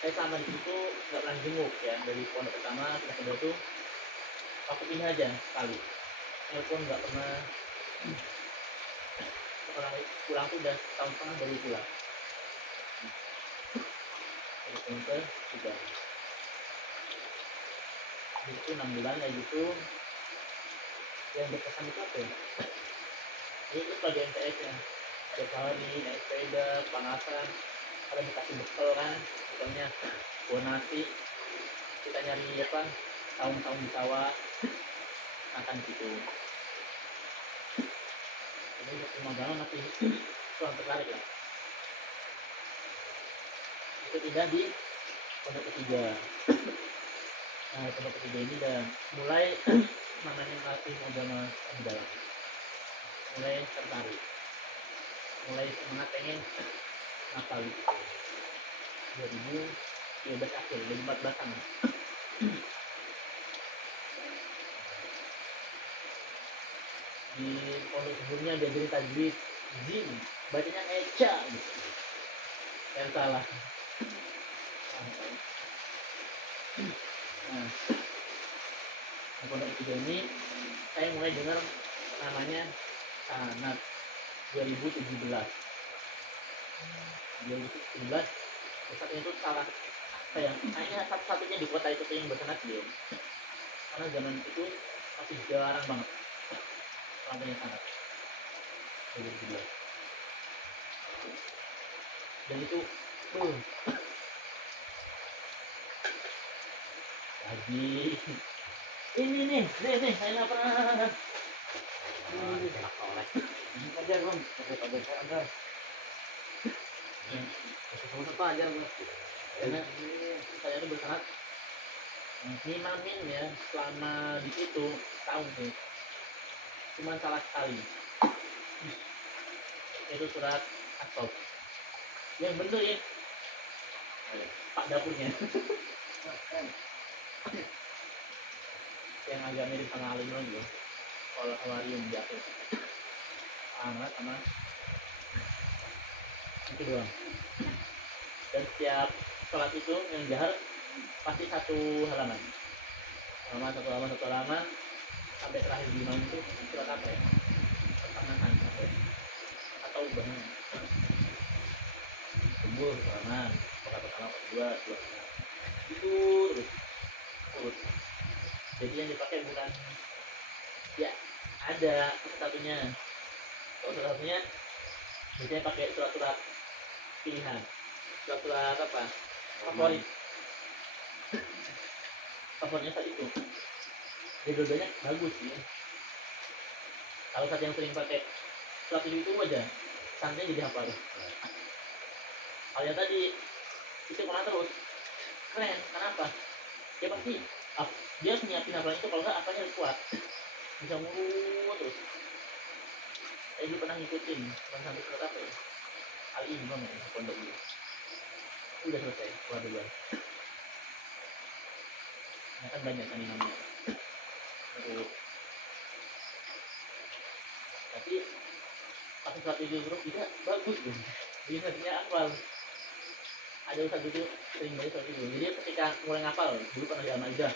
saya selama di situ nggak pernah jenguk ya dari pondok pertama pindah kedua tuh aku pindah aja sekali. Walaupun nggak pernah pulang tuh udah tahun setengah baru pulang. Dari tahun ke 3 itu 6 bulan kayak gitu. Yang berkesan itu apa ya? Itu sebagai MTS ya. Setiap hari naik sepeda, panasan, ada dikasih bekal kan, bekalnya buah nasi. Kita nyari apa? Tahun-tahun di sawah, makan gitu. Ini untuk pemandangan masih kurang tertarik lah. Itu pindah di pondok ketiga. Nah, pondok ketiga ini udah mulai namanya latih agama dalam, mulai tertarik, mulai semangat pengen ngapal 2013 akhir 2014an. Di pondok sebelumnya diajarin tajwid jim, bacanya eca gitu. Yang salah. Nah, di pondok ketiga ini saya mulai dengar namanya sanad 2017. 2017 pusat itu salah apa ya? Kayaknya satu-satunya di kota itu yang bersanad dia. Karena zaman itu masih jarang banget adanya sanad 2017. Dan itu lagi ini nih saya nggak pernah ini aja bang pakai ada apa aja bang karena saya itu bersanad minimalin ya selama di situ tahun sih cuma salah sekali itu surat asal yang bener ya pak dapurnya yang agak mirip sama Alimron gitu kalau Awarium di akhir amat sama itu doang. Dan setiap sholat itu yang jahar pasti satu halaman satu halaman sampai terakhir di imam itu surat apa ya pertengahan atau bahan sumur halaman pokok pertama pokok kedua itu terus urut. Jadi yang dipakai bukan ya ada satu-satunya kalau satu-satunya biasanya pakai surat-surat pilihan surat-surat apa favoritnya saat itu jadi dua-duanya bagus sih. Kalau saat yang sering pakai surat itu aja santai jadi hafal. Kalau yang tadi itu kemana terus keren kenapa dia pasti dia nyiapin hafalan itu kalau nggak apanya harus kuat bisa mulu terus. Saya juga pernah ngikutin sampai surat apa ya Al-Imam ya pondok dulu udah selesai keluar duluan ya kan banyak saningannya terus tapi pas strategi grup tidak bagus tuh biasanya hafal ada satu itu sering baca soal itu jadi ketika mulai ngapal dulu kan ada Al-Maidah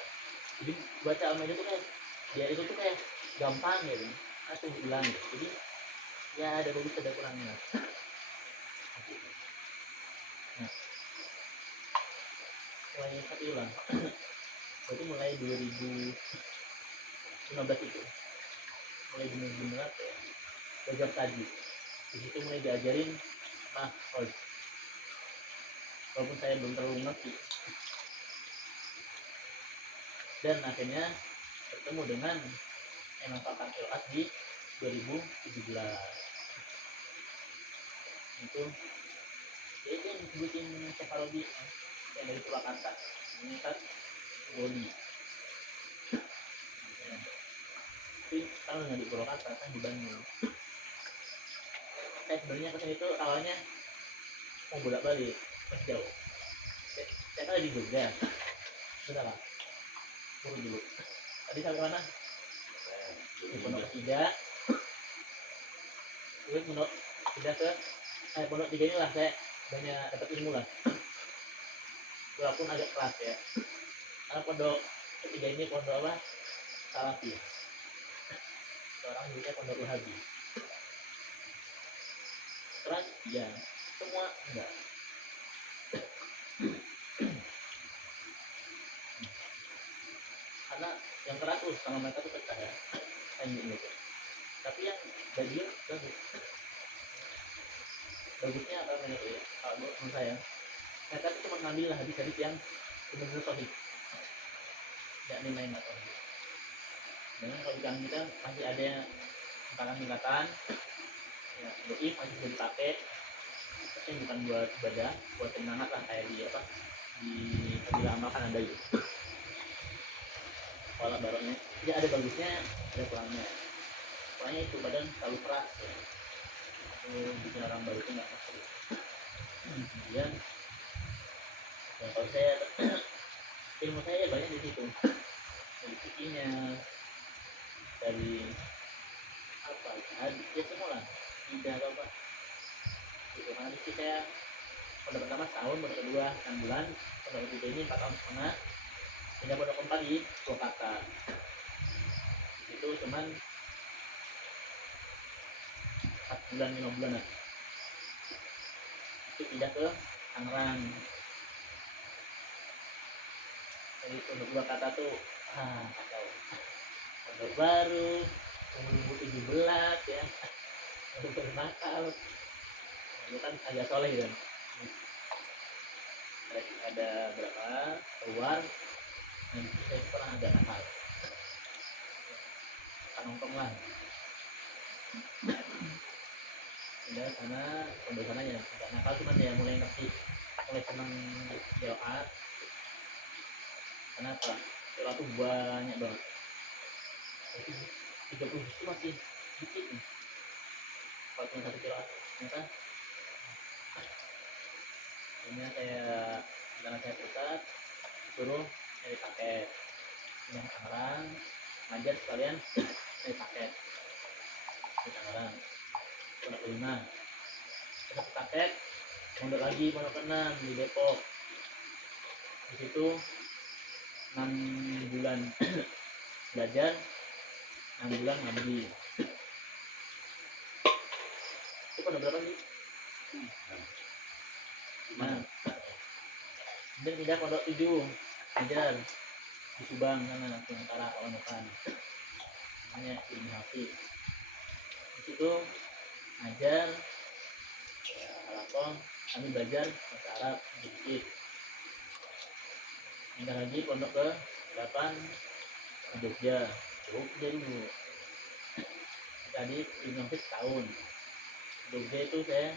jadi baca Al-Maidah tuh kayak dia itu tuh kayak gampang gitu langsung bilang gitu. Jadi ya ada bagus ada kurangnya nah mulai satu ulang berarti mulai 2015 itu mulai bener-bener apa ya belajar tadi di situ mulai diajarin walaupun saya belum terlalu ngerti dan akhirnya bertemu dengan emang pakar Qiraat di 2017 itu dia itu yang disebutin Sefarodi yang dari Purwakarta mengikat Goli tapi sekarang nggak di Purwakarta kan di Bandung saya sebenarnya kesini itu awalnya mau bolak-balik masih jauh saya kan di Jogja sudah lah turun dulu tadi sampai mana di Pondok Tiga terus Pondok Tiga ke Pondok Tiga inilah saya banyak dapat ilmu lah walaupun agak keras ya karena Pondok Ketiga ini pondok apa Salafi seorang juga Pondok Wahabi keras ya semua enggak karena yang keras tuh sama mereka tuh pecah ya gitu tapi yang jadi bagusnya apa menurut ya kalau menurut saya mereka tuh cuma ngambil lah hadis-hadis yang benar-benar sahih yakni main atau dengan kalau di kami kita masih ada yang tingkatan ya doif masih bisa dipakai tapi bukan buat ibadah buat penyemangat lah kayak di apa di amal kan ada gitu pola baroknya ya ada bagusnya ada kurangnya itu badan terlalu keras ya. Itu bikin orang baru itu nggak masuk kemudian ya kalau saya ilmu saya banyak di situ dari fikinya dari apa ya semua lah tidak apa gitu karena di saya pada pertama setahun pada kedua 6 bulan pada ketiga ini 4 tahun setengah hingga pada keempat di Purwakarta itu cuman 4 bulan 5 bulan lah itu pindah ke Tangerang dari Pondok Purwakarta tuh kacau pondok baru umur 17 ya baru bernakal itu kan agak soleh kan ada berapa keluar dan saya pernah ada nakal kan nongkrong lah udah sana pondok sana ya nggak nakal cuman ya mulai ngerti mulai seneng Qiraat kenapa Qiraat tuh banyak banget itu 30 itu masih dikit nih kalau cuma satu Qiraat ternyata ini saya karena saya pusat suruh nyari paket yang Tangerang ngajar sekalian nyari paket di Tangerang pondok 5 satu paket pondok lagi pondok ke-6 di Depok di situ 6 bulan belajar 6 bulan ngabdi itu pondok berapa sih? Nah kemudian pindah pondok 7 ngajar di Subang sana Sementara Kawanukan namanya Ilmu Hafiz di situ ngajar ya, halaqah kami belajar bahasa Arab sedikit pindah lagi pondok ke 8 ke Jogja dulu tadi Ilmu Hafiz setahun Jogja itu saya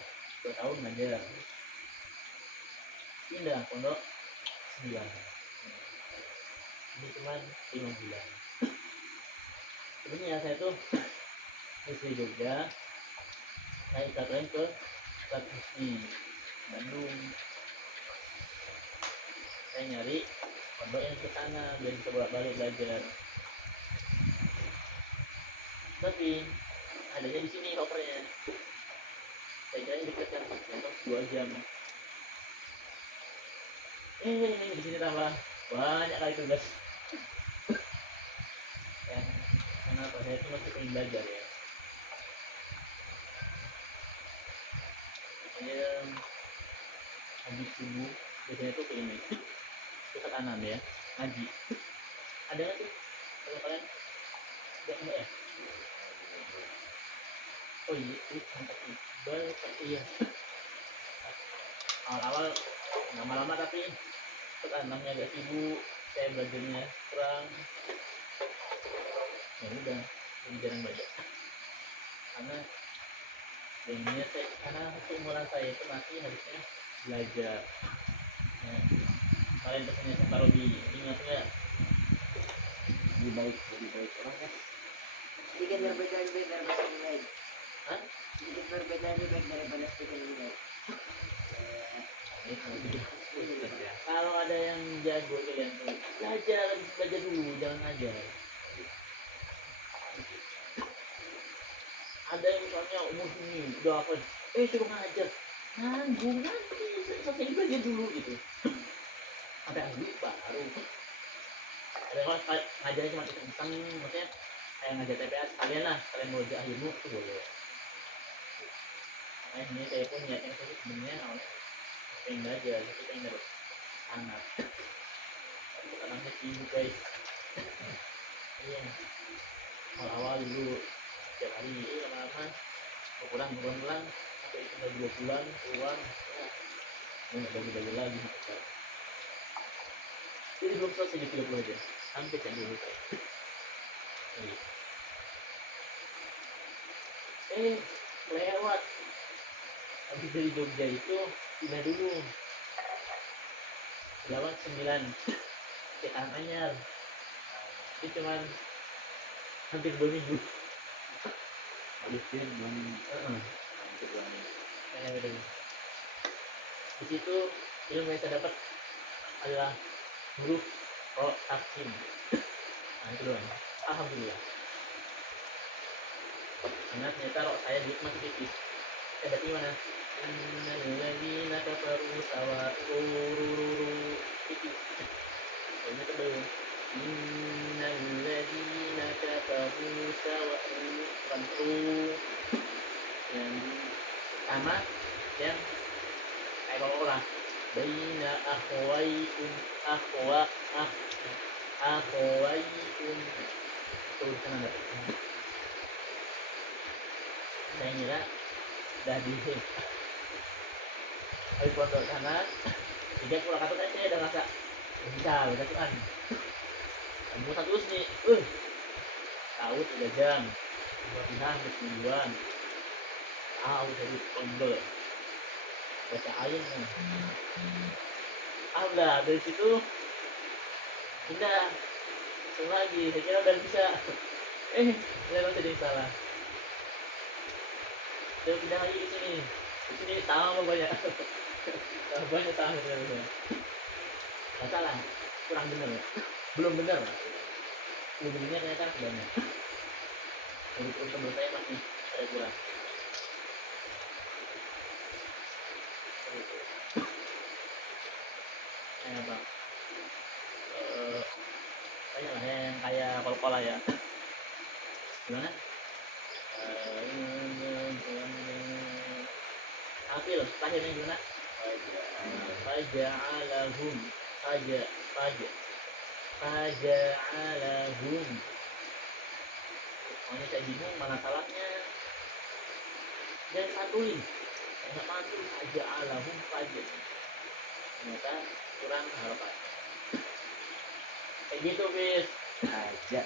2 tahun ngajar pindah pondok 9 ini cuma 5 bulan sebenarnya saya tuh di Jogja saya ikatan ke Muslim Bandung saya nyari Pondoknya ke sana biar bisa bolak-balik belajar. Tapi adanya di sini kopernya. Saya kira dekat kan, ternyata 2 jam. Di sini tambah banyak kali tugas. Ya, karena apa saya itu masih pengen belajar ya. Saya habis subuh biasanya tuh ke ini, ke kanan ya, ngaji. Ada nggak tuh kalau kalian? Enggak ya? Oh iya, itu sampai Iqbal, iya. Awal-awal lama-lama tapi namanya agak sibuk, saya belajarnya kurang. Ya udah, jadi jarang belajar. Karena dan saya, karena seumuran saya itu masih harusnya belajar. Ya, kalian pesannya saya taruh di ingatnya lebih baik orang kan. Sedikit berbeda lebih baik daripada yang lain. Hah? Sedikit berbeda lebih baik daripada sedikit lebih baik. Kalau ada yang jago kalian tuh belajar dulu, jangan ngajar. Ada yang misalnya umur ini udah apa, suruh ngajar, nanggung nanti selesai belajar dulu gitu. Sampai habis baru. Ada kalau ngajarnya cuma iseng, maksudnya kayak ngajar TPA sekalian lah, kalian mau belajar ilmu itu boleh. Nah ini saya pun niatnya itu sebenarnya awalnya pengen belajar, tapi pengen dapat anak. Tapi anaknya sibuk guys. Iya. Awal-awal dulu setiap hari, lama-lama pulang sampai tinggal 2 bulan keluar, ya nggak belajar lagi. Jadi belum selesai di 30 aja, hampir kan dulu saya. Lewat habis dari Jogja itu pindah dulu lewat 9 ke Anyar. Itu cuman hampir 2 minggu. Habis dia belum Di situ ilmu yang saya dapat adalah huruf ro taksim. Nah itu doang. Alhamdulillah. Karena ternyata ro saya masih tipis. Saya baca gimana? Innalladzina kafaru sawa'un tipis. Ini tebel. Innalladzina kafaru sawa'un bukan yang sama yang kayak orang baina akhwaikum akhwaikum tulisan ada. Saya kira udah di habis pondok sana 3 pulang kartu saya udah ngerasa bisa baca Quran. Kamu satu nih, tahu 3 jam, Fatihah semingguan, tahu dari pondok baca ayin. Udah dari situ pindah langsung lagi, saya kira udah bisa. Ternyata jadi salah. Saya pindah lagi ke sini. Di sini sama banyak. Banyak salah ternyata. Nggak salah, kurang benar ya. Belum benar. Belum benar ternyata banyak. Untuk menurut saya masih ada kurang. Apa? Banyak lah yang kayak kol-kola ya. Gimana? Akil, terakhirnya gimana? Faja'alahum Faja'alahum. Makanya saya bingung mana salahnya. Jangan satuin. Enggak mantul Faja'alahum Faja'alahum. Ternyata kurang harapan. Kayak gitu bis aja.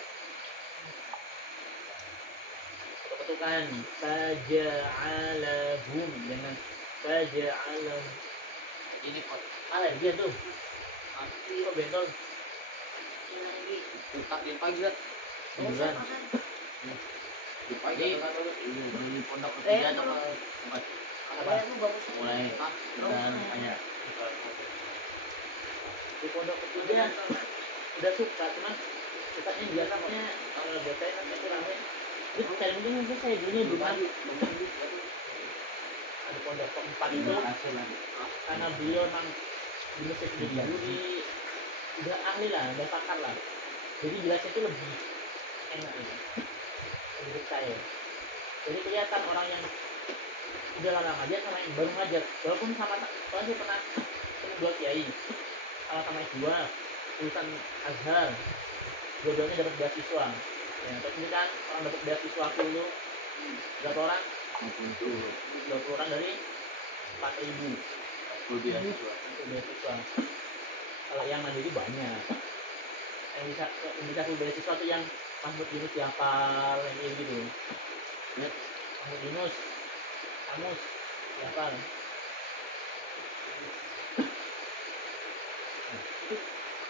ketukan Faja'alahum dengan Faja'alahum. Ini kok alergi tuh. Kok bentol? Tetap di pagi kan? Bulan. Di pagi Ini di pondok ketiga atau tempat apa? Mulai dan kayak di pondok ketiga udah suka, cuman sukanya biasanya biasanya kan itu rame itu kayak mungkin saya dulunya belum ada pondok keempat itu karena beliau memang di masjid itu dulu udah ahli lah, udah pakar lah, jadi jelasnya itu lebih enak gitu, menurut saya. Jadi kelihatan orang yang udah lama ngajar sama yang baru ngajar, walaupun sama, soalnya saya pernah ketemu 2 kiai sama-sama S2 lulusan Azhar, dua-duanya dapat beasiswa ya. Terus ini kan orang dapat beasiswa dulu berapa orang? 20 orang dari 4.000 beasiswa. Kalau yang mandiri banyak, yang bisa full beasiswa tuh yang Mahmud Yunus hafal, yang kayak gitu ya. Mahmud Yunus, Kamus hafal. Nah, itu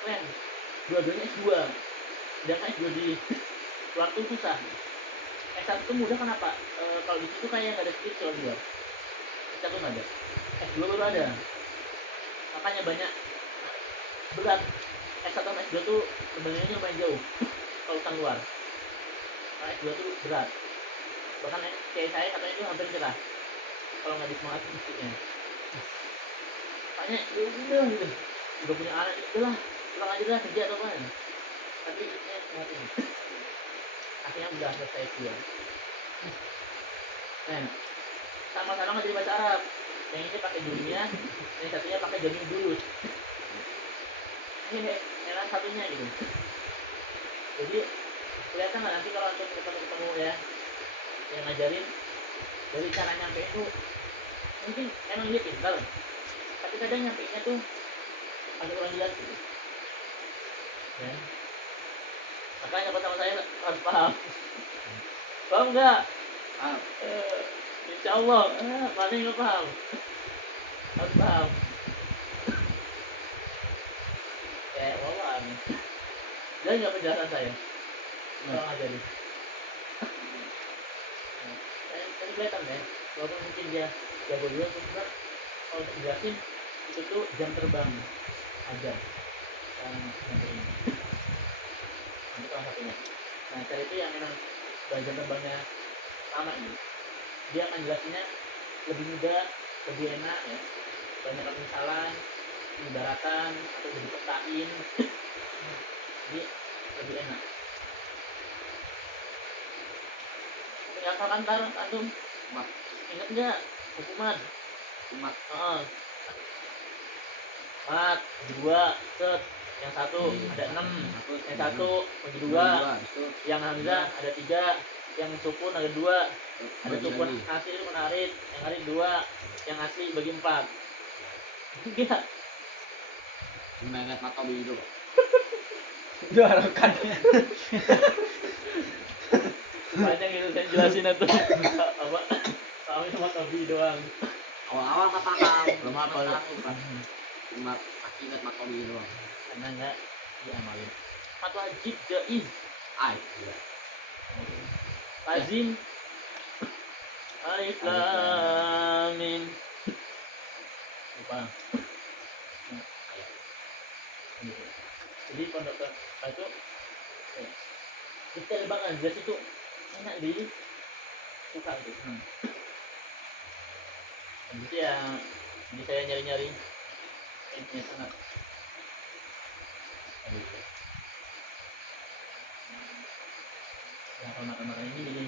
keren, dua-duanya S2, sedangkan S2 di waktu susah. S1 itu mudah kenapa? Kalau di situ kayak nggak ada spiritual juga. S1 nggak ada, S2 baru ada, makanya banyak berat. S1 sama S2 tuh sebenarnya lumayan jauh kalau urusan luar, karena S2 tuh berat. Bahkan kayak saya katanya itu hampir cerah kalau nggak disemangatin musiknya. Makanya ya udah gitu, udah punya anak, udahlah pulang aja lah kerja atau apa. Tapi ya semangatin, akhirnya udah selesai S2. Nah, sama-sama nggak jadi bahasa Arab, yang ini pakai dunia, yang satunya pakai jamin dulus. Ini enak satunya gitu. Jadi kelihatan nggak nanti kalau antum ketemu ya yang ngajarin, dari cara nyampe itu mungkin emang dia pintar, tapi kadang nyampeinnya tuh agak kurang jelas gitu ya. Makanya sama saya harus paham. Paham nggak? Paham. Insya Allah mana yang nggak paham harus paham ya. Wallahualam dia nggak penjelasan saya kalau ngajarin. Kan kelihatan ya, walaupun mungkin dia jago juga, sebenarnya kalau untuk jelasin itu tuh jam terbang aja yang ini. Itu salah satunya. Nah, cara itu yang memang jam terbangnya sama ini, dia akan jelasinnya lebih mudah, lebih enak ya, banyak misalan, ibaratan atau dipetain, jadi lebih enak. Hafal antar antum ingat nggak hukuman mat 2 set, yang satu ada 6, yang satu bagi 2, yang hamzah ada 3, yang sukun ada 2, ada sukun asli itu menarik, yang arid 2, yang asli bagi 4. Enggak Semangat matobi itu. Doakannya. banyak gitu saya jelasin itu apa soalnya cuma tobi doang. Awal-awal nggak paham, belum apa lah. Cuma pasti ingat matobi doang. Karena nggak diamalin. Atau wajib jaiz, Iya. lazim, alif lam mim. Lupa. Jadi pondok itu kita banget jelas itu enak di suka gitu. Dan itu yang jadi saya nyari-nyari intinya sangat. Yang kalau makan ini jadi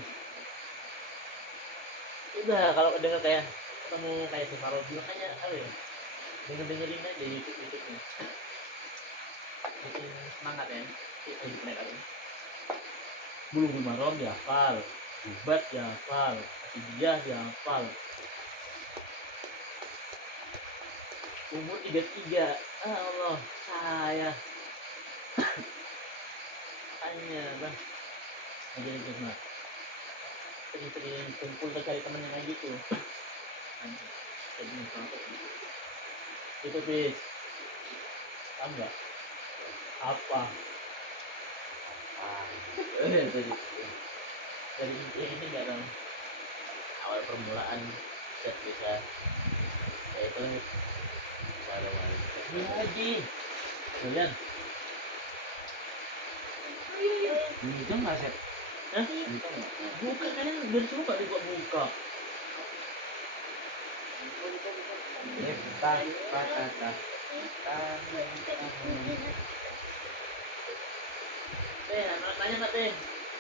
udah kalau dengar kayak ketemu kayak si Farodi makanya apa ya, dengerin aja di YouTube-nya bikin semangat ya hidup mereka ini. Bulughul Maram dihafal, Ubat dihafal, Atidiyah dihafal, umur 33. Allah saya hanya bang ngajarin itu semua, sering-sering kumpul cari temen yang kayak gitu. Itu bis paham nggak apa dari ini nggak dong awal permulaan bisa kayak itu ini lagi kalian Itu nggak set. Hah? Itu nggak. Buka kalian dari suruh nggak dibuat buka. Ya kita kata. Nanya nggak teh?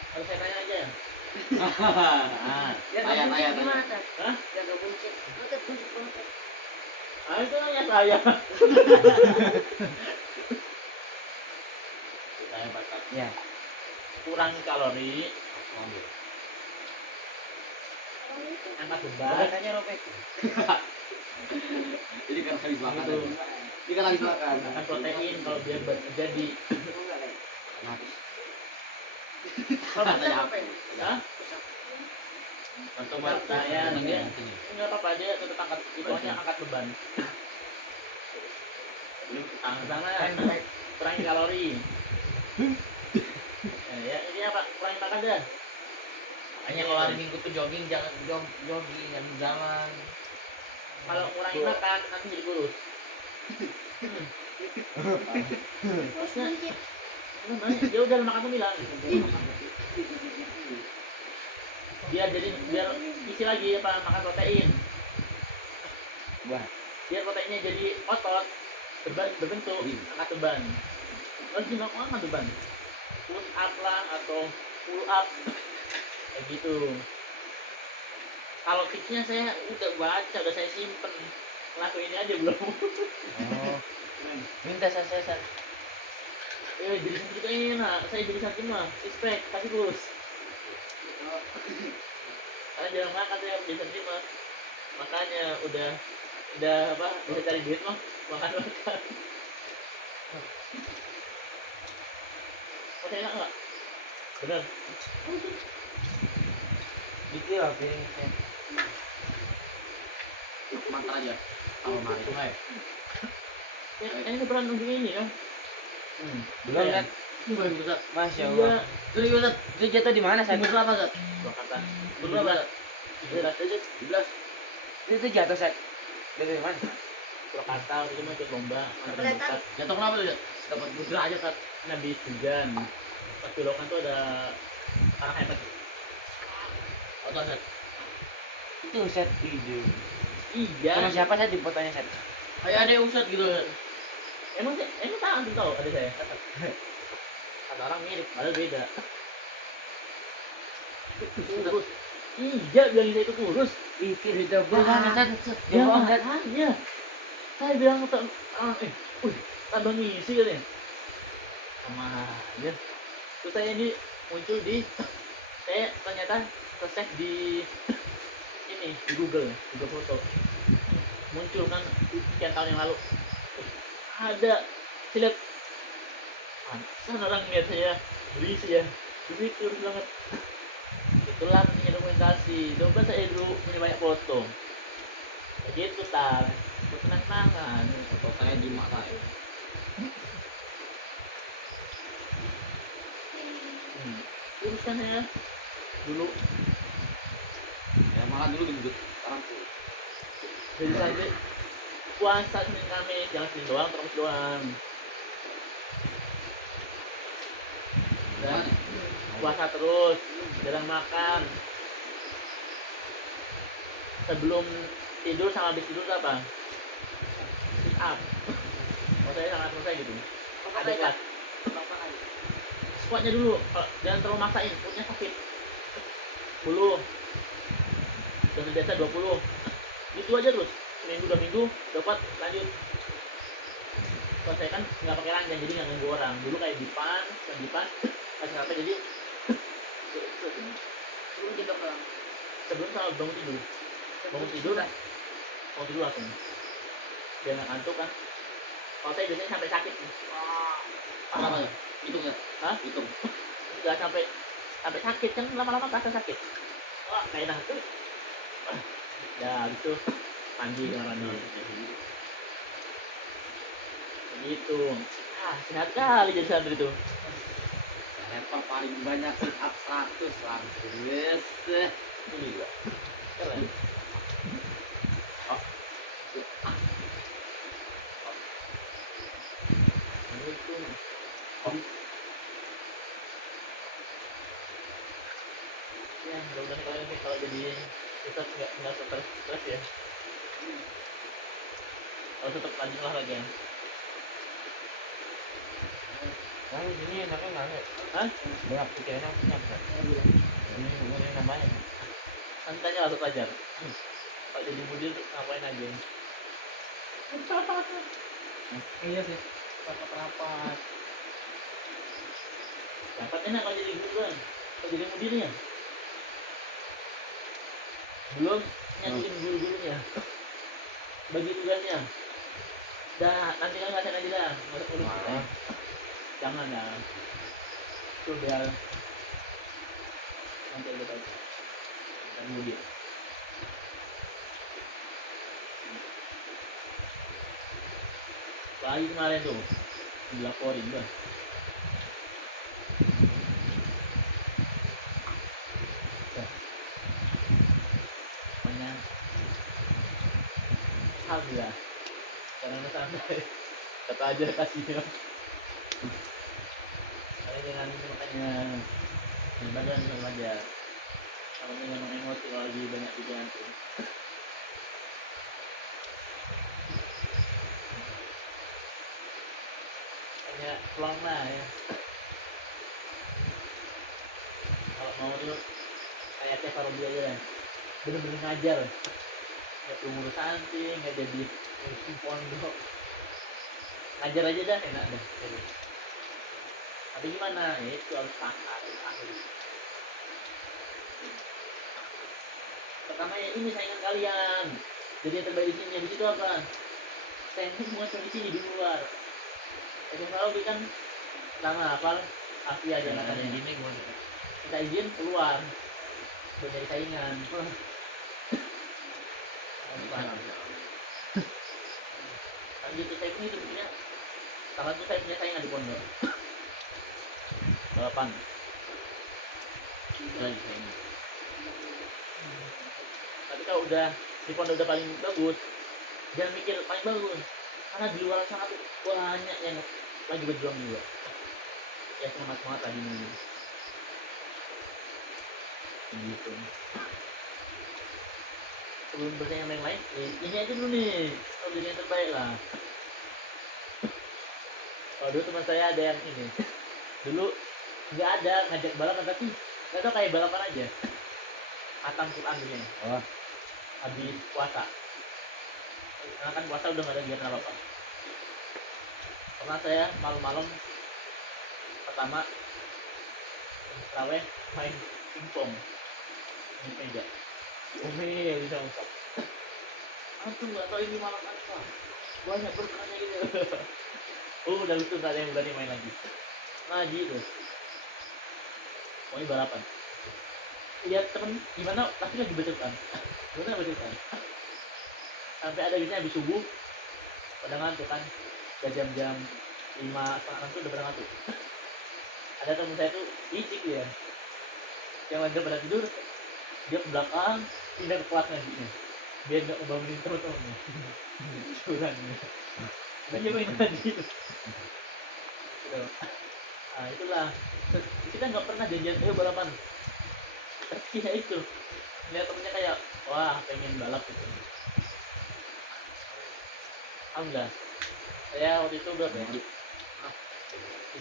Harus saya tanya aja. Ah, tanya. Gimana Tat? Hah? Jaga buncit. Buncit buncit buncit. Ah itu nanya saya. Tanya bakat. Ya. Kurangi kalori, Ngomong. angkat beban. Makanya robek. Jadi kan habis makan. Gitu. Ini kan habis makan. Makan protein kalau biar jadi. Habis. Kalau bisa apa ya? Hah? Contoh Nah, ya, dia nggak apa-apa dia tetap angkat itu aja angkat beban. Sana kurangi kalori. Ya ini apa? Kurangi makan dah. Makanya kalau hari Minggu tuh jogging jangan jogging, jangan jalan. Kalau kurangi makan nanti jadi kurus. Terusnya, dia udah makan tuh bilang. Biar isi lagi apa makan protein. Wah. Biar proteinnya jadi otot berbentuk angkat beban. Lalu gimana angkat beban? Push up lah atau pull up kayak gitu. Kalau tipsnya saya udah baca, udah saya simpen. Lakuin aja belum. Oh. Minta saya. Jadi sakit enak. Saya jadi sakit mah. Respect, kasih kurus. Karena jarang makan saya jadi sakit mah. Makanya udah apa? Bisa cari duit mah. Makan. Masih enak nggak? Bener. Gitu loh piring saya. Mantar aja. Kalau mari itu nggak ya? Ini beran ujung ini kan? Belum Ya. Sat. Belum bisa. Masya Iya. Allah. Serius Zat? Itu jatuh di mana Sat? Umur berapa Zat? Gua kata. Umur berapa Zat? 17. Itu jatuh Sat. Jatuh di mana? Gua kata itu mah ikut lomba. Mantan Kelihatan. bukat. Jatuh kenapa tuh Zat? Dapat busra aja Zat. Kan habis hujan. Pas belokan tuh ada tanah hebat. Atau Zat? Itu Sat. Itu. Iya. Sama siapa Sat di fotonya Sat? Kayak ada yang usat gitu Zat. Emang tahu antum tahu ada saya. Kata orang mirip, padahal beda. Kurus. Iya, bilang saya itu kurus. Itu beda banget Sat. Ya, Jauh Sat. makanya. Saya bilang tambah ngisi katanya. Sama aja. Terus saya ini muncul di saya ternyata save di ini di Google foto. Muncul kan sekian tahun yang lalu. Ada saya lihat pantesan orang lihat saya berisi ya begitu banget. Itulah namanya dokumentasi. Coba saya dulu punya banyak foto kayak gitu tar buat kenang-kenangan. Atau saya di mak saya. Terus kan ya dulu Ya malah dulu gendut. Sekarang tuh. dari sampai puasa Senin Kamis jangan Senin doang terus doang. Dan puasa terus jarang makan. Sebelum tidur sama habis tidur tuh apa? Sit up. Kalau saya sangat selesai gitu. Ada kelas. Squatnya dulu, jangan terlalu maksain, perutnya sakit. 10. Dan biasa 20. Itu aja terus. Seminggu 2 minggu dapat lanjut. Kalau saya kan nggak pakai ranjang jadi nggak ganggu orang. Dulu kayak dipan pas apa jadi Belum tidur doang. sebelum sama bangun tidur langsung biar nggak ngantuk kan. Kalau saya biasanya sampai sakit nih. Apa ya? Hitung ya? Hah? Hitung. Nggak sampai sakit kan lama-lama terasa sakit. Wah kayak enak tuh. Ya gitu mandi kamar mandi gitu. Sehat kali jadi santri itu. Level paling banyak sit up 100 langsung. Yes. Gila keren. Itu Kalau tetap lanjut olahraga. Kan ini enaknya nggak ada. Hah? Berak pikirannya nyampe. Ini namanya. Nanti tanya Pak Fajar. Kalau jadi mudir ngapain aja? Iya sih. Rapat-rapat. Dapat enak kalau jadi guru kan? Kalau jadi mudirnya belum nyatuin guru-gurunya, bagi tugasnya. Dah nanti kan ngasihin aja dah, nggak usah urus. Jangan dah. Itu biar nanti aja aja. Dan mudir. Lagi kemarin tuh dilaporin dah. Pokoknya alhamdulillah karena santai kata aja kasihnya karena dengan ini makanya badan yang wajar kalau memang emosi kalau lagi banyak pikiran tuh hanya peluang lah ya kalau mau tuh kayak Teh Parodia aja lah bener-bener ngajar nggak perlu ngurus santri nggak jadi ngurusin pondok ngajar aja dah enak dah jadi. Tapi gimana ya itu harus pakar harus ahli pertama ya ini saingan kalian jadi yang terbaik di sini habis itu apa saingan semua di sini di luar itu kalau kan pertama hafal pasti aja katanya gini gimana? kita izin keluar buat jadi saingan kan gitu saya pun itu punya tangan tuh saya punya saingan di pondok balapan lagi saingan tapi kalau udah di pondok udah paling bagus jangan mikir paling bagus karena di luar sana tuh banyak yang lagi berjuang juga ya semangat lagi nih gitu sebelum bertanya yang lain ini aja dulu nih kalau jadi yang terbaik lah kalau dulu teman saya ada yang ini dulu nggak ada ngajak balapan tapi nggak tau kayak balapan aja khatam Quran dunia habis puasa karena kan puasa udah nggak ada kegiatan apa-apa pernah saya malam-malam pertama terawih main pingpong ini meja Umi bisa ngungkap aku nggak tahu ini malam apa banyak berkahnya gitu udah lucu nggak ada yang berani main lagi ngaji tuh pokoknya balapan lihat temen gimana pasti lagi bacaan gimana bacaan sampai ada biasanya habis subuh pada ngantuk kan udah jam-jam 5:30 tuh udah pada ngantuk ada temen saya tuh licik ya yang lagi pada tidur dia ke belakang pindah ke kelas ngajinya biar nggak ngebangunin temen-temennya curangnya dan dia main ngaji gitu. Nah itulah kita nggak pernah janjian balapan tapi ya itu lihat temennya kayak wah pengen balap gitu alhamdulillah saya waktu itu udah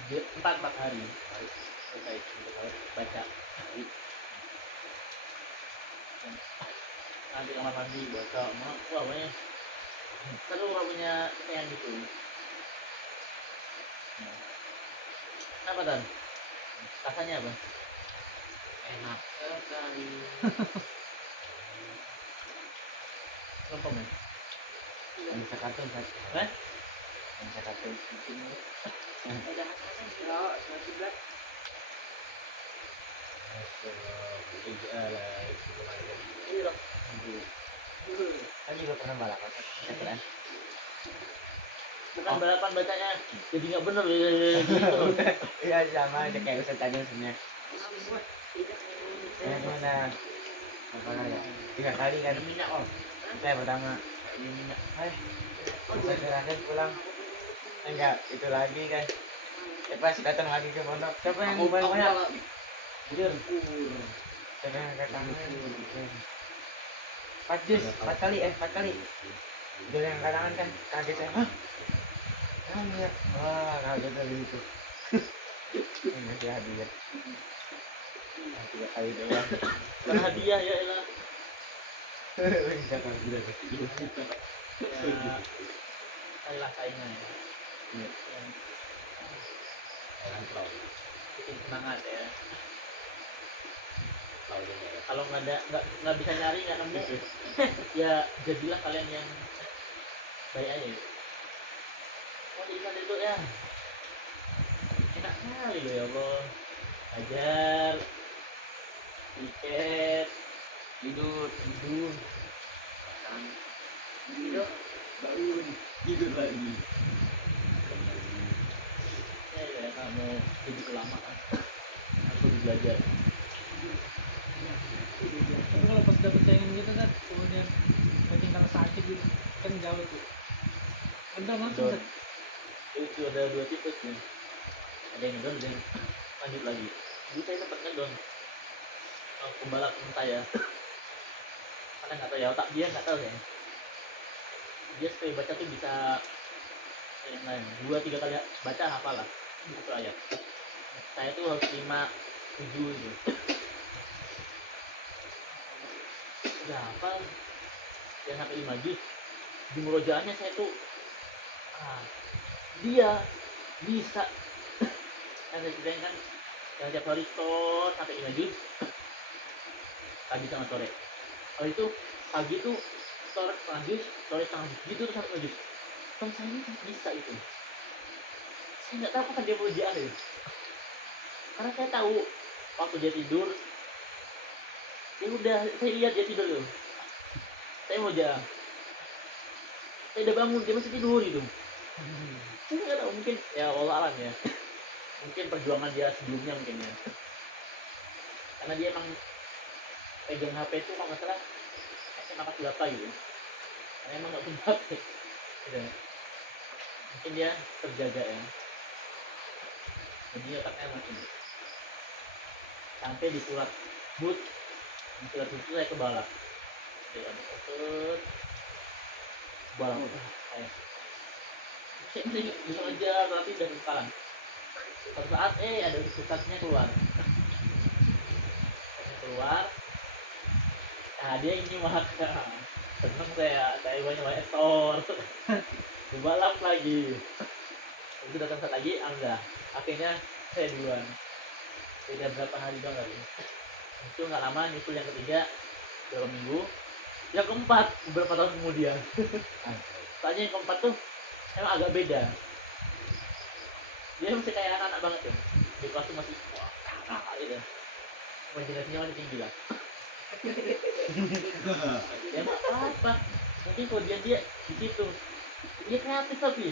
ya 4 hari selesai baca nanti kamar mandi baca wah pokoknya seru kalau punya yang gitu apa Dan? Rasanya apa? Enak sekali. Lempem ya? Bisa kartun kan? Hah? Bisa kartun. Ada hasanah ya, 19. Ini loh. Kan juga pernah balapan kan? Bukan balapan bacanya jadi nggak bener gitu. Iya sama aja kayak Ustaz tadi sebenarnya. Gimana? Apa ya? 3 kali kan? Minyak om. Saya pertama Ini minyak. saya terakhir pulang. Enggak, itu lagi kan. Pas datang lagi ke pondok. Siapa yang banyak? Bener. Siapa yang angkat tangan? 4 jus, 4 kali. Jadi yang kadang kan kaget saya, hah? Emang ya? Wah, kaget dari itu. Ini sih hadiah. Nah, 3 kali doang. Karena hadiah ya elah. Jangan gila deh. Ya, kalah saingan ya. Iya. Yang Kan flow. bikin semangat ya. Flow aja ya. Kalau nggak bisa nyari nggak nemu, ya jadilah kalian yang baik aja. Gitu. Oh jadi kalian itu ya enak kali loh ya Allah. Ajar, tiket, Tidur. makan, Tidur. Bangun. Tidur lagi. ya kamu hidup lama kan. Aku belajar. Tapi kalau pas dapet saingan gitu kan, kemudian makin kalau sakit gitu kan jauh tuh. Ada langsung Don. Itu ada 2 tipe nih. Ada yang don dan lanjut lagi. Jadi saya sempat ngedon. Pembalap saya. Karena nggak tahu ya otak dia nggak tahu ya. Dia sekali baca tuh bisa yang lain 2-3 kali baca hafal lah satu ayat. Saya tuh harus 5-7 gitu. Udah hafal ya sampai 5 juz. Di murojaahnya saya tuh dia bisa yang saya ceritain kan yang tiap hari store sampai 5 juz pagi sama sore. Kalau itu pagi tuh store setengah juz, sore setengah juz gitu tuh sampai 5 juz. Teman saya ini bisa itu. Saya nggak tahu kapan dia murojaah ya. Karena saya tahu waktu dia tidur ya udah saya lihat dia tidur tuh. Saya murojaah. Saya udah bangun dia masih tidur gitu. Saya nggak tahu mungkin ya Allah alam ya. Mungkin perjuangan dia sebelumnya mungkin ya. Karena dia emang pegang HP itu kalau nggak salah SMA kelas berapa gitu. Karena emang nggak punya HP. Gitu. Mungkin dia terjaga ya. Jadi otaknya makin sampai di surat Hud. Di surat Hud itu saya kebalap. Jadi ada fokus balap kayak saya masih bisa ngejar tapi udah kepalan. Suatu saat ada ustadznya keluar. Nah dia ini maka seneng saya banyak ekor balap lagi. Itu datang saat lagi enggak, akhirnya saya duluan. Beda berapa hari doang kali. Itu nggak lama nyusul yang ketiga beberapa minggu. Yang keempat beberapa tahun kemudian. Soalnya yang keempat tuh emang agak beda. Dia masih kayak anak-anak banget tuh. Di kelas tuh masih wah gitu. Imajinasinya masih tinggi lah. Ya nggak apa-apa. Mungkin kalau dia di situ dia kreatif tapi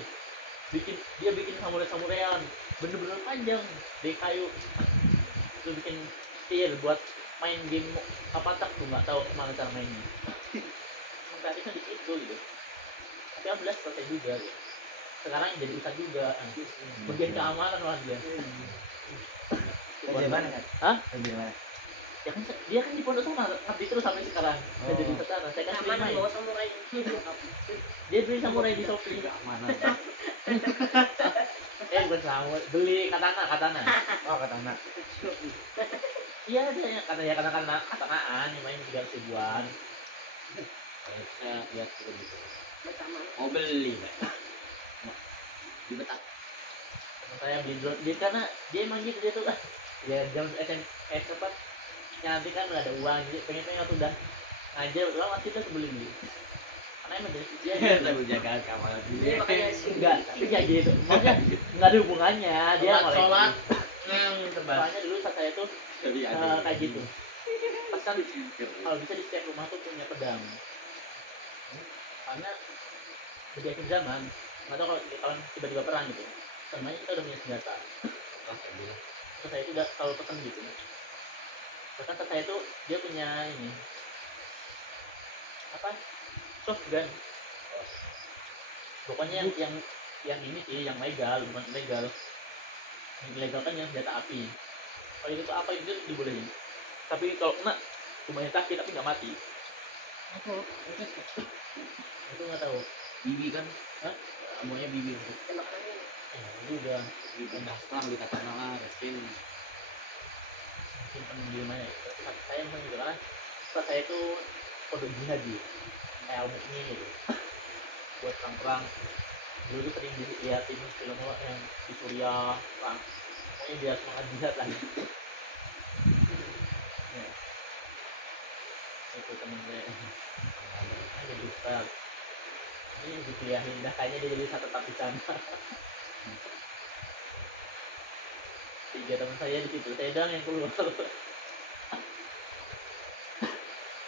dia bikin samurai-samuraian bener-bener panjang dari kayu. Terus bikin setir buat main game apa tak tuh nggak tahu kemana cara mainnya. Kreatifnya di situ gitu. Tapi alhamdulillah selesai juga gitu. Sekarang jadi ustadz juga. Bagian keamanan malah dia. Kerja mana kan? Hah? Kerja mana? Ya kan dia kan di pondok sama ngabdi terus sampai sekarang. Saya jadi Oh. ustadz. Saya kan sering Keamanan main. bawa samurai. Dia beli samurai di Shopee. Mana? Bukan samurai, beli katana. Oh, kata anak. Iya dia katanaan yang main 300 ribuan. Saya lihat gitu. Bersama. Mau beli, Mbak. Di Betak. Temen saya beli drone dia karena dia emang gitu dia tuh ya jam SMP cepat nanti kan udah ada uang jadi pengen tuh udah ngajar lama kita sebeli beli karena emang dari dia Saya menjaga keamanan Jadi dunia. makanya enggak tapi kayak gitu maksudnya nggak ada hubungannya dia Sholat mulai tebas. soalnya dulu saat saya tuh Tapi kayak gitu pas kan kalau bisa di setiap rumah tuh punya pedang karena di akhir zaman nggak tahu kalau tiba-tiba perang gitu sebenarnya kita udah punya senjata terus saya itu udah selalu pesen gitu bahkan saya itu dia punya ini apa shotgun pokoknya yang ini sih yang legal bukan ilegal yang ilegal kan yang senjata api kalau itu apa itu dibolehin tapi kalau kena lumayan sakit tapi nggak mati Apa? Oke, Itu nggak tahu. Bibi kan, Hah? amonya bibi. Itu udah Bibi daftar di kata nala, Reskin. mungkin pendiam aja. Saya memang gitu karena saat saya itu kode jihad gitu. Kayak ilmunya gitu. Buat perang-perang. Dulu tuh sering dilihatin film yang di Suriah, perang. Pokoknya biar semangat jihad lah. Ya, itu temen saya. Jadi ustaz. Ini dipilihin dah kayaknya dia jadi satu tetap di sana. 3 teman saya di situ, saya doang yang keluar.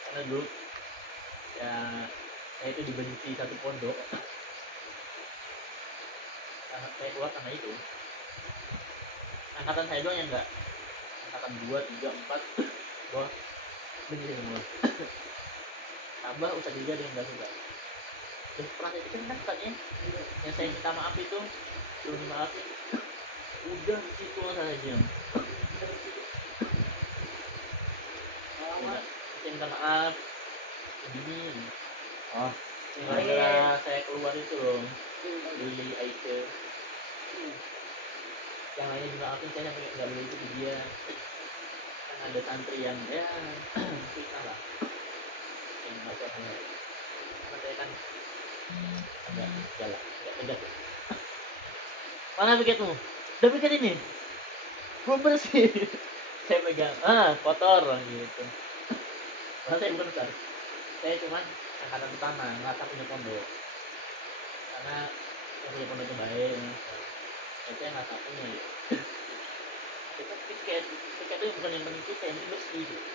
Karena dulu ya saya itu dibenci satu pondok. Karena saya keluar karena itu. Angkatan saya doang yang enggak. Angkatan 2, 3, 4 wah benci semua. Tambah usah 3 dia enggak suka. Dan pernah itu kan katanya yang saya minta maaf itu belum dimaafin. Udah di situ saya diam. Saya minta maaf begini. Oh, Gara-gara saya keluar itu loh beli Aisyah. Yang lainnya dimaafin, saya sampai nggak beli itu ke dia. Kan ada santri yang ya kita lah yang baca hanya karena saya kan agak galak, agak tegas. Mana piketmu? Udah piket ini? Belum bersih. Saya pegang, kotor gitu. Karena saya bukan besar. Saya cuman angkatan pertama, nggak punya pondok. Karena yang punya pondok itu baik. Saya nggak punya gitu. Kita piket itu bukan yang penting kita, ini bersih gitu.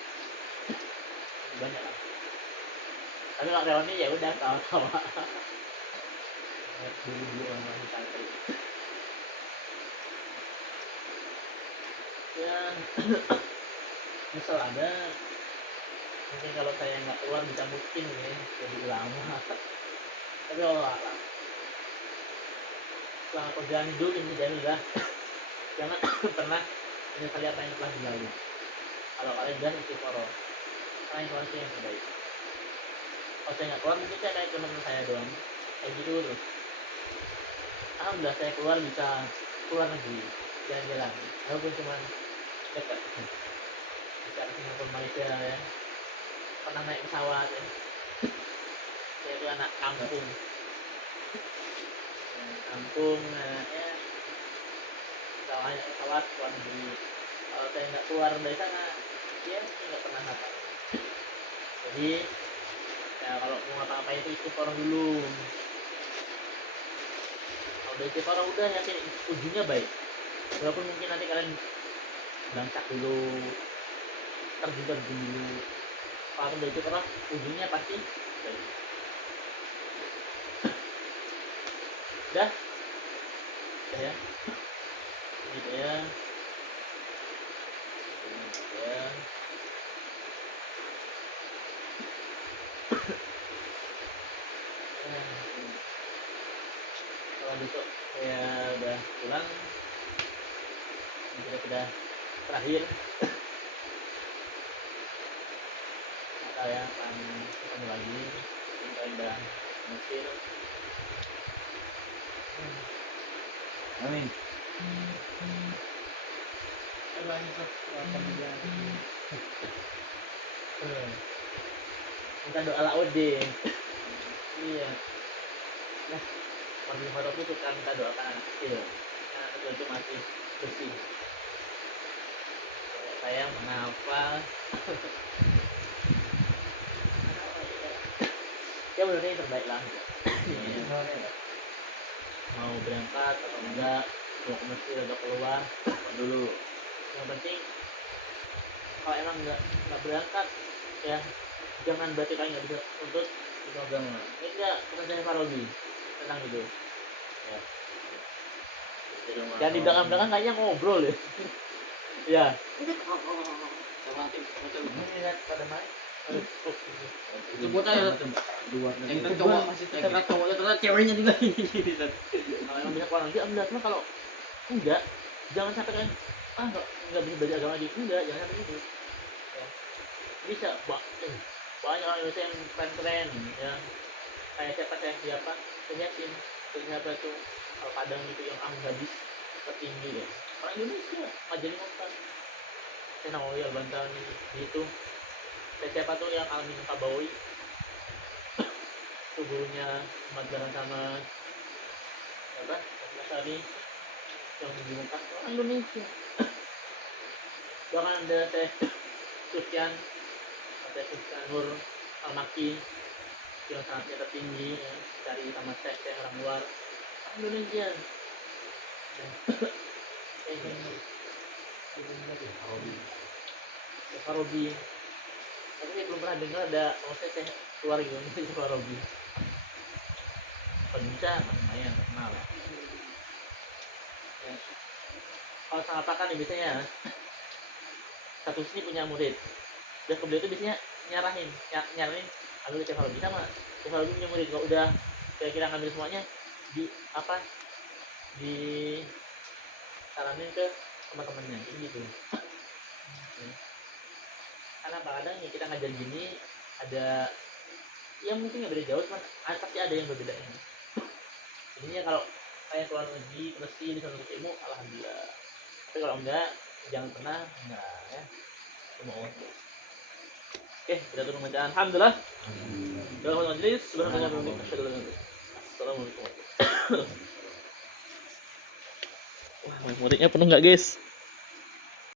Banyak lah. Tapi kalau reuni ya udah tawa-tawa. Dulu orang masih santri. Ya misal ada mungkin kalau saya nggak keluar bisa mungkin ya jadi ulama. Tapi Allah lah selama perjalanan hidup ini jadilah jangan pernah menyesali apa yang telah dilalui. Kalau kalian sudah istiqoroh karena itu yang terbaik. Kalau saya nggak keluar mungkin saya kayak teman saya doang kayak gitu terus. Alhamdulillah saya keluar bisa keluar negeri jalan-jalan walaupun cuma dekat bisa ke Singapura Malaysia ya, pernah naik pesawat ya. Saya itu anak kampung ya pesawat pesawat keluar negeri. Kalau saya nggak keluar dari sana dia mungkin nggak pernah hafal. Jadi ya kalau mau ngapa-ngapain itu istiqoroh dulu. Kalau udah istiqoroh udah yakin ujungnya baik. Walaupun mungkin nanti kalian bangsak dulu, terjun dulu. Kalau udah istiqoroh ujungnya pasti baik. Udah ya gitu ya. Kalau besok saya udah pulang sudah terakhir atau ya akan ketemu lagi kita udah Mesir. amin. banyak tuh kemudian Minta doa Laudin. Iya. Nah, Martin Hotop itu suka minta doa kan anak kecil. Anak kecil itu masih bersih. Kayak saya menghafal. Ya benar yang terbaik lah. Mau berangkat atau enggak, mau ke Mesir atau keluar, apa dulu. Yang penting kalau emang nggak berangkat ya jangan berarti kalian nggak bisa untuk agama. Ini enggak bukan saya parodi tentang itu. Ya. Dan di belakang kayaknya ngobrol ya. Ya. Lihat pada main. Sebut aja luar negeri. Yang cowok masih ternyata cowoknya ternyata ceweknya juga ini. Kalau emang bisa keluar negeri alhamdulillah. Cuma kalau enggak jangan sampai kan enggak bisa belajar agama lagi. Enggak, jangan sampai gitu. Ya. Bisa, banyak orang Indonesia yang keren-keren yang kayak siapa saya yakin ternyata tuh kalau Padang gitu yang hadis tertinggi ya orang Indonesia Majelis Mekah saya Nawawi Al-Bantani gitu siapa tuh yang Al Minangkabawi tuh gurunya Ahmad Dahlan sama apa Asari yang di Mekah orang Indonesia bahkan ada Teh Sufyan Nur Al-Maki yang sangatnya tertinggi ya, dari tamat Teh orang luar orang Indonesia Farabi tapi saya belum pernah dengar ada saya keluar gitu Farabi bisa lumayan terkenal ya. Kalau sangat pakar nih biasanya satu sini punya murid udah ke beliau itu biasanya nyaranin ambil Cek Farabi sama Cek Farabi punya murid kalau udah kira-kira ngambil semuanya di apa di saranin ke teman-temannya gitu karena kadang ya kita ngajar gini ada yang mungkin nggak beda jauh cuman pasti ada yang berbeda ini jadinya kalau saya keluar negeri terus di sana ilmu alhamdulillah tapi kalau enggak jangan pernah enggak ya semua orang oke kita turun bacaan alhamdulillah dalam majelis assalamualaikum wah muridnya penuh nggak guys